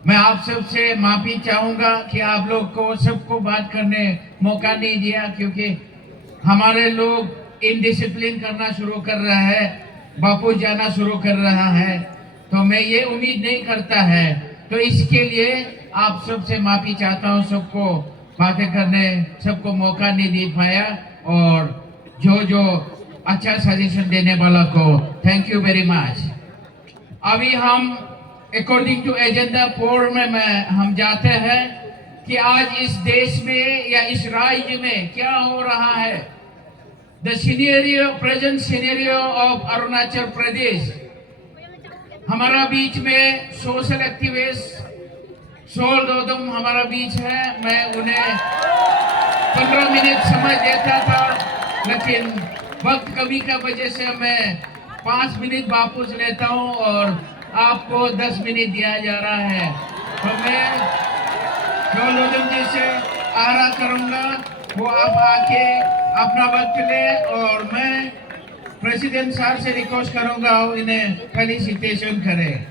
मैं आप सबसे माफी चाहूंगा कि आप लोग को सबको बात करने मौका नहीं दिया, क्योंकि हमारे लोग इनडिसिप्लिन करना शुरू कर रहा है, बापू जाना शुरू कर रहा है, तो मैं ये उम्मीद नहीं करता है। तो इसके लिए आप सबसे माफी चाहता हूँ, सबको बातें करने सबको मौका नहीं दे पाया, और जो अच्छा सजेशन देने वाला को थैंक यू वेरी मच। अभी हम अकॉर्डिंग टू एजेंडा 4 में हम जाते हैं कि आज इस देश में या इस राज्य में क्या हो रहा है। The scenario, present scenario of Arunachal Pradesh. हमारा बीच में सोशल एक्टिविस्ट सोल दोदम हमारा बीच है, मैं उन्हें 15 मिनट समय देता था, लेकिन वक्त कमी का वजह से मैं 5 मिनट वापस लेता हूँ और आपको 10 मिनट दिया जा रहा है। तो मैं जो लोगों जी से आग्रह करूँगा वो आप आके अपना वक्त ले, और मैं प्रेसिडेंट सर से रिक्वेस्ट करूँगा इन्हें फेलिसिटेशन करें।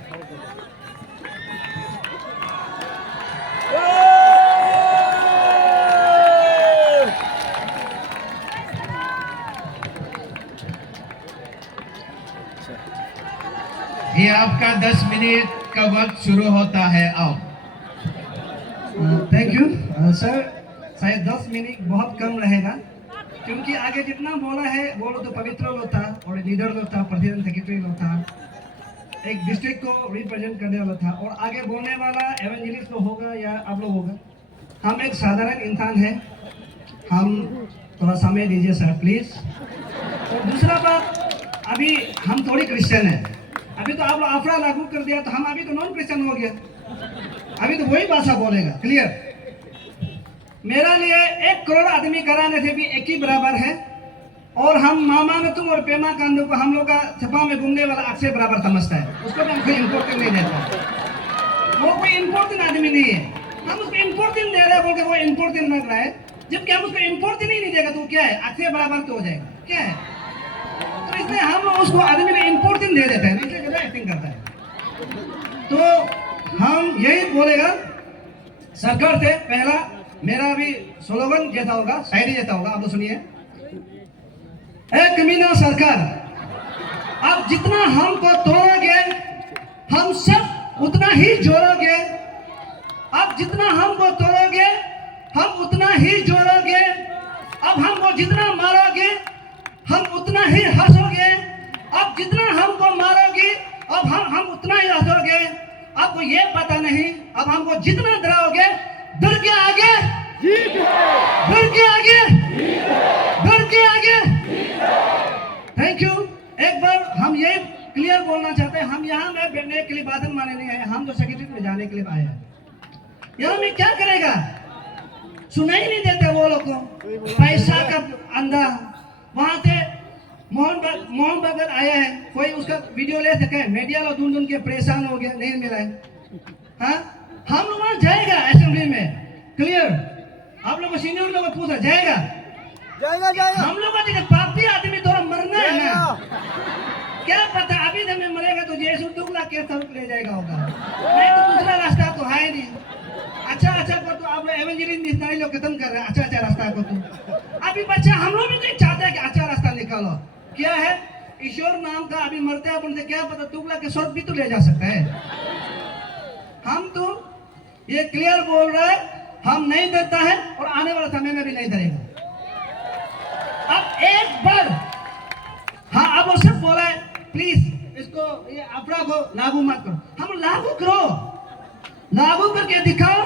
ये आपका 10 मिनट का वक्त शुरू होता है। अब थैंक यू सर। शायद 10 मिनट बहुत कम रहेगा, क्योंकि आगे जितना बोला है वो लोग तो पवित्र लोग था और लीडर लोग था, प्रेसिडेंट सेक्रेटरी लोग था, एक डिस्ट्रिक्ट को रिप्रेजेंट करने वाला था, और आगे बोलने वाला एवेंजलिस्ट लोग होगा या आप लोग होगा। हम एक साधारण इंसान है, हम थोड़ा समय दीजिए सर प्लीज। और दूसरा बात, अभी हम थोड़ी क्रिश्चियन है, अभी तो आप लोग आफरा लागू कर दिया तो हम अभी तो नॉन क्रिश्चियन हो गया, अभी तो वही भाषा बोलेगा। क्लियर? मेरा लिए 1 करोड़ आदमी कराने से भी एक ही बराबर है, और हम मामा में तुम और पेमा कांडू को हम लोग का छपा में घूमने वाला आग से बराबर समझता है, उसको भी हम कोई इम्पोर्टेंट नहीं देता। वो कोई इम्पोर्टेंट आदमी नहीं है, हम उसको इम्पोर्टेंट दे रहे हैं बोल के वो इम्पोर्टेंट लग रहा है, जबकि हम उसको इम्पोर्टेंट ही नहीं देगा तो क्या है, आग से बराबर तो हो जाएगा, क्या है? तो इसलिए हम लोग उसको आदमी में इम्पोर्टेंट दे देते हैं, इसलिए ज़्यादा एक्टिंग करता है। तो हम यही बोलेगा सरकार से, पहला मेरा भी स्लोगन जैसा होगा, शायरी जैसा होगा, आप लोग सुनिए। कमीना सरकार, आप जितना हमको तोड़ोगे हम सब उतना ही जोड़ोगे, आप जितना हमको तोड़ोगे हम उतना ही जोड़ोगे, अब हमको जितना मारोगे हम उतना ही हंसोगे, अब जितना हमको मारोगे अब हम उतना ही हंसोगे। आपको ये पता नहीं, अब हमको जितना डराओगे, डर के आगे डर के आगे डर के आगे। Thank you. एक बार हम यही क्लियर बोलना चाहते हैं, हम यहाँ में बैठने के लिए बादल माने नहीं आए, हम तो सेक्रेटरी में जाने के लिए आए हैं। यहाँ में क्या करेगा, सुनाई नहीं देते वो लोग को, पैसा का अंधा। वहां से मोहन बगल आया है, कोई उसका वीडियो ले सके, मीडिया लोग ढूंढ के परेशान हो गया, नहीं मिला है। हाँ, हम लोग वहां जाएगा असेंबली में, क्लियर? आप लोग सीनियर लोग पूछा जाएगा, हम लोग का पापी आदमी थोड़ा मरना है ना, क्या पता अभी जब मैं मरेगा तो जैसे 2 लाख के तरफ ले जाएगा होगा, नहीं तो दूसरा रास्ता तो है नहीं। अच्छा को तो आप लोग एवेंजलिस्ट मिशनरी लोग खत्म कर रहे हैं, अच्छा रास्ता को तो अभी बच्चा हम लोग भी तो चाहते हैं कि अच्छा रास्ता निकालो। क्या है, ईश्वर नाम का अभी मरते हैं अपन से, क्या पता 2 लाख के स्वर्ग भी तो ले जा सकता है। हम तो ये क्लियर बोल रहे हैं, हम नहीं देता है और आने वाला समय में भी नहीं देगा। अब एक बार हाँ, अब वो सब बोला है, प्लीज इसको ये अपना को लागू मत करो, हम लागू करो, लागू करके दिखाओ।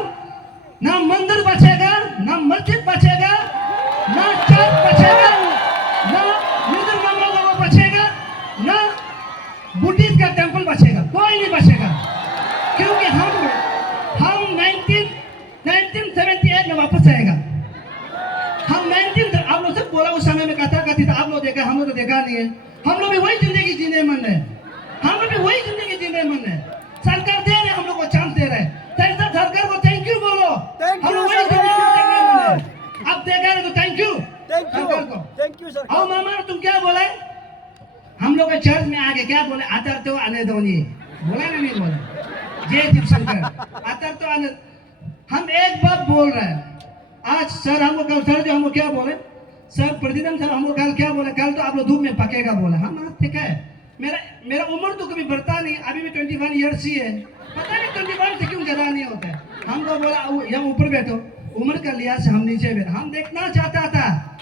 ना मंदिर बचेगा, ना मस्जिद बचेगा, ना चर्च बचेगा, ना मुसलमान लोगों को बचेगा, ना बुद्धिस्ट का टेंपल बचेगा, कोई नहीं बचेगा। क्योंकि हम 1978 में वापस आएगा। हम 19 आप लोग सब बोला उस समय में कथा कथी था, आप लोग देखा, हम लोग तो देखा नहीं है। हम लोग भी वही जिंदगी जीने मन है, हम लोग भी वही जिंदगी जीने मन है। सरकार दे रहे, हम लोग को चांस दे रहे हैं, सरकार को थैंक यू बोलो। हम लोग वही जिंदगी जीने मन है, अब देखा रहे तो थैंक यू सरकार को, थैंक यू सर। और मामा तुम क्या बोले, हम लोग चर्च में आके क्या बोले, आतर तो आने दो, नहीं बोला ना, नहीं बोला, जय शिव शंकर, आतर तो आने। हम एक बात बोल रहे हैं, आज सर हमको कल सर जो हमको क्या बोले, सर प्रेसिडेंट सर हमको कल क्या बोले, कल तो आप लोग धूप में पकेगा बोला। हम ठीक है, मेरा उम्र तो कभी बढ़ता नहीं, अभी भी 21 ईयर्स ही है, पता नहीं 21 से क्यों ज्यादा नहीं होता है। हमको बोला यहाँ ऊपर बैठो, उम्र का लिहाज से हम नीचे बैठे, हम देखना चाहता था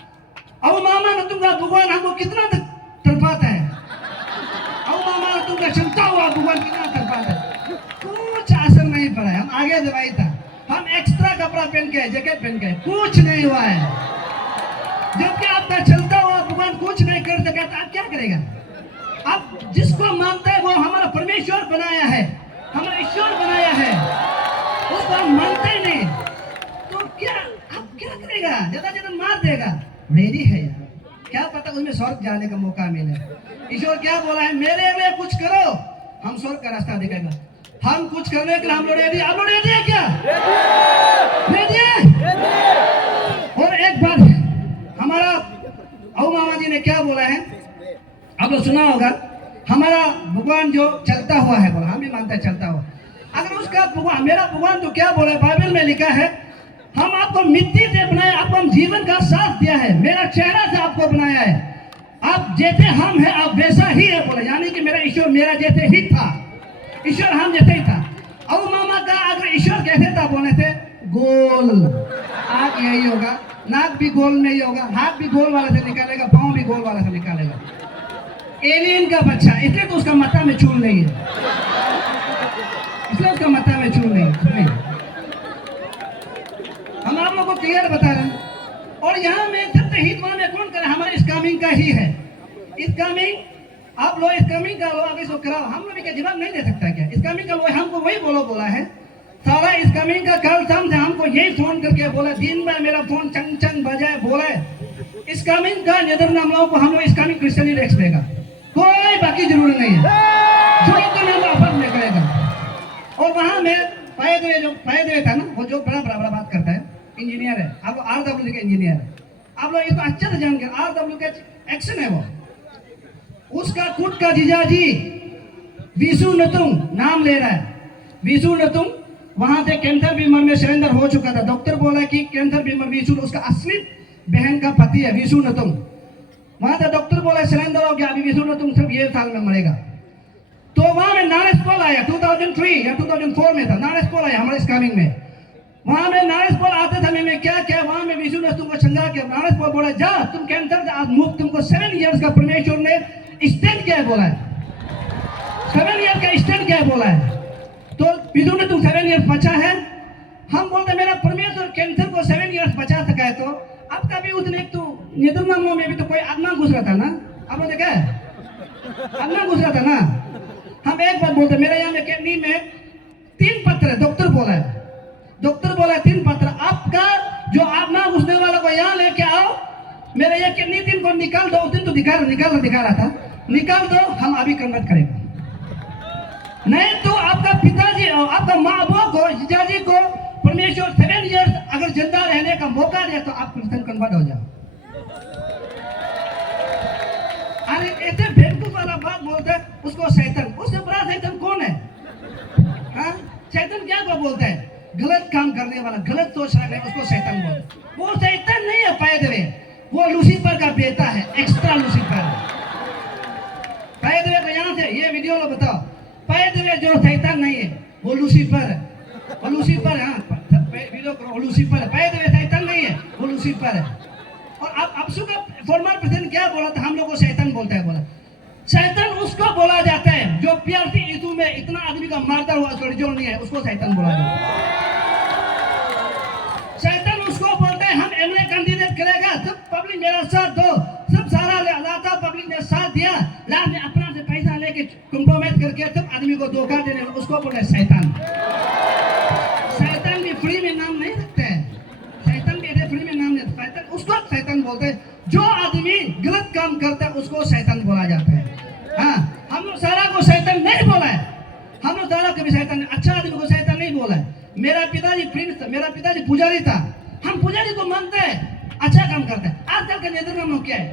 अब मामा न तुमका भगवान हमको कितना तड़पाता है, अब मामा न तुमका चलता हुआ भगवान कितना तड़पाता है, कुछ असर नहीं पड़ा है। हम आगे दवाई था, हम एक्स्ट्रा कपड़ा पहन के, जैकेट पहन के, कुछ नहीं हुआ है। जबकि आपका चलता हुआ भगवान कुछ नहीं कर सका तो आप क्या करेगा? आप जिसको मानते हैं वो हमारा परमेश्वर बनाया है, हमारा ईश्वर बनाया है, उसको हम मानते ही नहीं, तो क्या आप क्या करेगा? ज्यादा मार देगा, रेडी है यार, क्या पता उसमें स्वर्ग जाने का मौका मिले। ईश्वर क्या बोला है, मेरे लिए कुछ करो, हम स्वर्ग का रास्ता दिखाएगा। हम कुछ करने के लिए हम लोग रेडी, आप लोग रेडी है क्या? रेडी है? और एक बार हमारा औ मामा जी ने क्या बोला है, आप लोग सुना होगा, हमारा भगवान जो चलता हुआ है, बोला हम भी मानते हैं चलता हुआ। अगर उसका भगवान, मेरा भगवान तो क्या बोला है, बाइबल में लिखा है, हम आपको मिट्टी से बनाए, आपको हम जीवन का साथ दिया है, मेरा चेहरा से आपको बनाया है, आप जैसे हम हैं आप वैसा ही है, बोला। यानी कि मेरा ईश्वर मेरा जैसे ही था, ईश्वर हम जैसे ही था। अब मामा का अगर ईश्वर कैसे था, बोले थे गोल, आँख यही होगा, नाक भी गोल में ही होगा, हाथ भी गोल वाले से निकालेगा, पाँव भी गोल वाले से निकालेगा। एलियन का बच्चा, इसलिए तो उसका माथा में चूल नहीं है, इसलिए उसका माथा में चूल नहीं। हम आप लोगों को क्लियर बता रहे हैं। और यहाँ में सबसे हित वहां में कौन करे, हमारे इस्कामिंग का ही है। इस्कामिंग आप लोग इस्कामिंग का लोग इसको कराओ, हम लोग क्या जवाब नहीं दे सकता क्या? इस्कामिंग का लोग हमको वही बोला है, सारा इस्कामिंग का कल शाम से हमको यही फोन करके बोला, दिन भर मेरा फोन चंग चंग बजाए, बोला इस्कामिंग का नेदरनाम लोगों को हम लोग इस्कामिंग क्रिश्चियनी रैक्स देगा, कोई बाकी जरूरत नहीं है, जो तो नाम वापस निकलेगा। और वहां में फायदे था ना, वो जो बड़ा बात करता है, इंजीनियर है, आप RW के इंजीनियर है, आप लोग इसको अच्छे से जान के, RW का एक्शन है वो, उसका खुद का जीजाजी विशु नतुंग नाम ले रहा है, विशु नतुंग वहां से कैंसर बीमार में सरेंडर हो चुका था। डॉक्टर बोला कि कैंसर बीमार विशु, उसका असली बहन का पति है विशु नतुंग, वहां से डॉक्टर बोला सरेंडर हो गया, अभी विशु नतुंग सिर्फ ये साल में मरेगा। तो वहां में नारेस पॉल आया, 2003 या 2004 में था, नारेस पॉल आया हमारे इस्कामिंग में। वहां में नारेस पॉल आते समय में क्या क्या, वहां में विशु ने तुमको छंगा किया, नारेस पॉल बोला जा तुम कैंसर से आज मुक्त, तुमको 7 इयर्स का परमेश्वर ने स्टैंड क्या है बोला है, 7 इयर्स का स्टैंड क्या है बोला है। तो विशु ने तुम 7 इयर्स बचा है, हम बोलते मेरा परमेश्वर कैंसर को 7 इयर्स बचा सका है, तो आपका भी उसने तो नेदरनामों में भी तो कोई आत्मा घुस रहा था ना, आप लोग देखा आत्मा घुस रहा था ना। हम एक बात बोलते, मेरे यहाँ में किडनी में 3 पत्थर है, डॉक्टर बोला है 3 पत्थर, आपका जो आत्मा घुसने वाला को यहाँ लेके आओ, मेरे ये किडनी 3 को निकाल दो, उस दिन तो दिखा रहा था, निकाल दो, हम अभी कन्वर्ट करेंगे। नहीं तो आपका पिताजी और आपका माँ बाप को, जीजाजी को परमेश्वर 7 इयर्स अगर जिंदा रहने का मौका दे तो आप क्रिश्चियन कन्वर्ट हो जाओ। अरे ऐसे बेवकूफ वाला बात बोलते हैं, उसको शैतान, उससे बड़ा शैतान कौन है? हाँ, शैतान क्या को बोलते हैं? गलत काम करने वाला, गलत सोच रखने वाला, उसको शैतान बोलते हैं। वो शैतान नहीं है पैदवे, वो लूसीफर का बेटा है, एक्स्ट्रा लूसीफर। पैदवे को यहाँ से ये वीडियो लो बताओ, पैदवे जो शैतान नहीं है वो लूसीफर है, वो लूसीफर है, हाँ वीडियो करो, लूसीफर है, पैदवे शैतान नहीं है, वो लूसीफर है। और अब अबसू का फॉर्मर प्रेसिडेंट क्या बोला था, हम लोग को शैतान बोलता है, बोला शैतान उसको बोला जाता है जो प्यारती यीशु में इतना आदमी का मारता हुआ जो नहीं है, उसको शैतान बोला जाता है। शैतान उसको बोलते हैं हम एमएलए कैंडिडेट करेगा, सब पब्लिक मेरा साथ दो, सब सारा लाता पब्लिक ने साथ दिया, लास्ट में अपना से पैसा लेके कॉम्प्रोमाइज करके सब आदमी को धोखा देने, उसको बोलते हैं शैतान। शैतान भी फ्री में नाम नहीं रखते हैं, शैतान भी ऐसे फ्री में नाम नहीं, शैतान उसको शैतान बोलते हैं, जो आदमी गलत काम करता है उसको शैतान बोला जाता है। हाँ, हम लोग सारा को शैतान नहीं बोला है, हम लोग सारा कभी शैतान, अच्छा आदमी को शैतान नहीं बोला है। मेरा पिताजी प्रिंस, मेरा पिताजी पुजारी था, हम पुजारी को मानते हैं, अच्छा काम करता है। आजकल का नेदरनाम क्या है?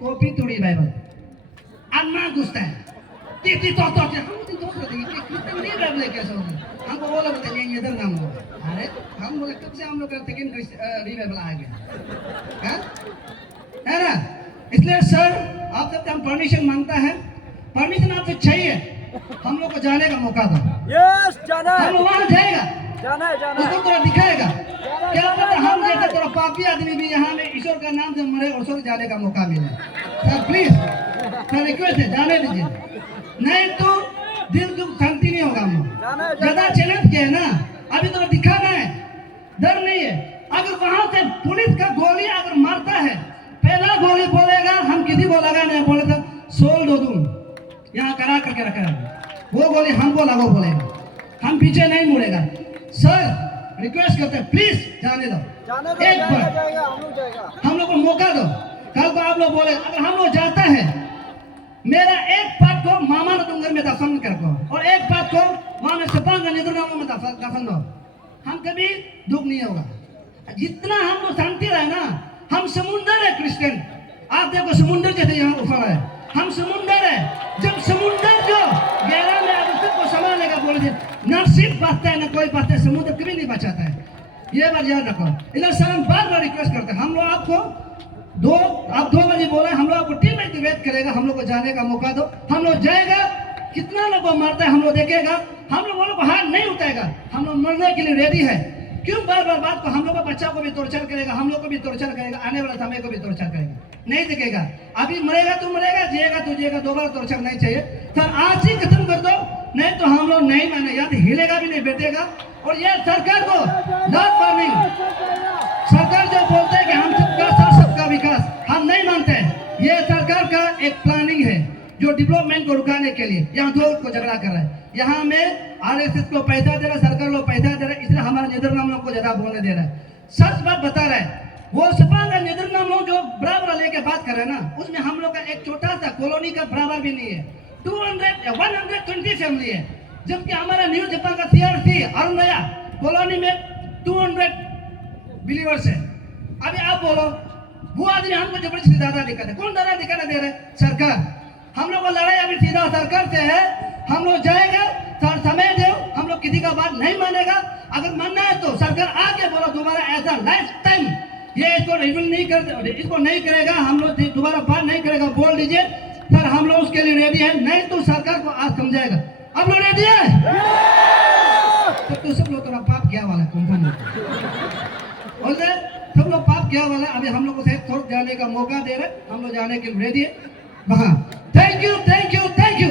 कॉपी तोड़ी बाइबल, आत्मा घुसता है, तीती तो हम दोस्त रहते हैं कितने नहीं बाइबल कैसे होगा, हमको बोला बोलते हैं नेदरनाम हो। अरे हम बोले कब से हम लोग का सेकंड रीबाइबल आ गया, है ना? इसलिए सर आप सबसे हम परमिशन मांगता है, परमिशन आपसे चाहिए, हम लोग को जाने का मौका दो। यस जाना है, हम वहां जाएगा, जाना है, जाना उसको थोड़ा दिखाएगा, क्या पता हम जैसे थोड़ा पापी आदमी भी यहाँ में ईश्वर का नाम से मरे और स्वर्ग जाने का मौका मिले। सर प्लीज, सर रिक्वेस्ट है, जाने दीजिए, नहीं तो दिल दुख शांति नहीं होगा। हम ज्यादा चैलेंज किया है ना, अभी तो दिखाना है, डर नहीं है। अगर वहां से पुलिस का गोली अगर मारता है, पहला गोली बोलेगा, हम किसी को लगा नहीं, बोले तो सोल दो दूं यहाँ करा करके रखा है, वो गोली हमको लगो बोलेगा, हम पीछे नहीं मुड़ेगा। सर रिक्वेस्ट करते हैं प्लीज जाने दो, एक बार हम लोग को मौका दो। कल को आप लोग बोले अगर हम लोग जाता है मेरा एक पार्ट को मामा ने तुम घर में दफन कर को और एक पार्ट को वहां में सपा का निद्राम में दफन दो। हम कभी दुख नहीं होगा। जितना हम लोग शांति रहे ना, हम समुंदर है क्रिश्चियन। आप देखो समुंदर जैसे यहाँ उफाड़ा है, हम समुंदर है। जब समुंदर जो गहरा में अब तक को समा लेगा बोले थे, ना सिर्फ बचता है ना कोई बचता है, समुद्र कभी नहीं बचाता है। ये बात याद रखो। इधर सर हम बार बार रिक्वेस्ट करते हैं, हम लोग आपको आप 2 बजे बोला, हम लोग आपको टीम एक्टिवेट करेगा, हम लोग को जाने का मौका दो, हम लोग जाएगा। कितना लोग को मारता है हम लोग देखेगा, हम लोग को हाथ नहीं उठाएगा, हम लोग मरने के लिए रेडी है। क्यों बार बार बात को, हम लोग का बच्चा को भी टॉर्चर करेगा, हम लोग को भी टॉर्चर करेगा, आने वाला समय को भी टॉर्चर करेगा, नहीं दिखेगा। अभी मरेगा तो मरेगा, जिएगा तो जिएगा, दोबारा टॉर्चर नहीं चाहिए। सर आज ही खत्म कर दो, नहीं तो हम लोग नहीं माने, या तो हिलेगा भी नहीं बैठेगा। और ये सरकार को नॉट वार्निंग, सरकार जो बोलते हैं कि हम सबका साथ सबका विकास, हम नहीं मानते हैं। ये सरकार का एक प्लानिंग है जो डेवलपमेंट को रुकाने के लिए यहाँ दो को झगड़ा कर रहा है। यहाँ में आरएसएस को पैसा दे रहा है, सरकार को पैसा दे रहा है, इसलिए हमारे नेदरनाम लोग को ज्यादा बोलने दे रहा है। सच बात बता रहा है। वो सपा का नेदरनाम लोग जो बराबर लेके बात कर रहे हैं ना, उसमें हम लोग का एक छोटा सा कॉलोनी का बराबर भी नहीं है। 120 फैमिली है, जबकि हमारा न्यू जापान का सीआरसी अरुणया कॉलोनी में 200 बिलीवर्स है। अभी आप बोलो, वो आदमी हमको जबरदस्ती दादा दिखाते, कौन दादा दिखाने दे रहे? सरकार। हम लोग का लड़ाई अभी सीधा सरकार से है। हम लोग जाएगा, सर समय दो, हम लोग किसी का बात नहीं मानेगा। अगर मानना है तो सरकार आके बोलो दोबारा ऐसा लाइफ टाइम ये इसको रिवील नहीं कर, इसको नहीं करेगा, हम लोग दोबारा बात नहीं करेगा, बोल दीजिए सर, हम लोग उसके लिए रेडी है। नहीं तो सरकार को आज समझाएगा। आप लोग रेडी है? तो सब लोग थोड़ा पाप किया वाला कंफर्म बोलते, सब लोग पाप किया वाला। अभी हम लोग को थोड़ा जाने का मौका दे रहे, हम लोग जाने के लिए रेडी है। Thank you, thank you, thank you.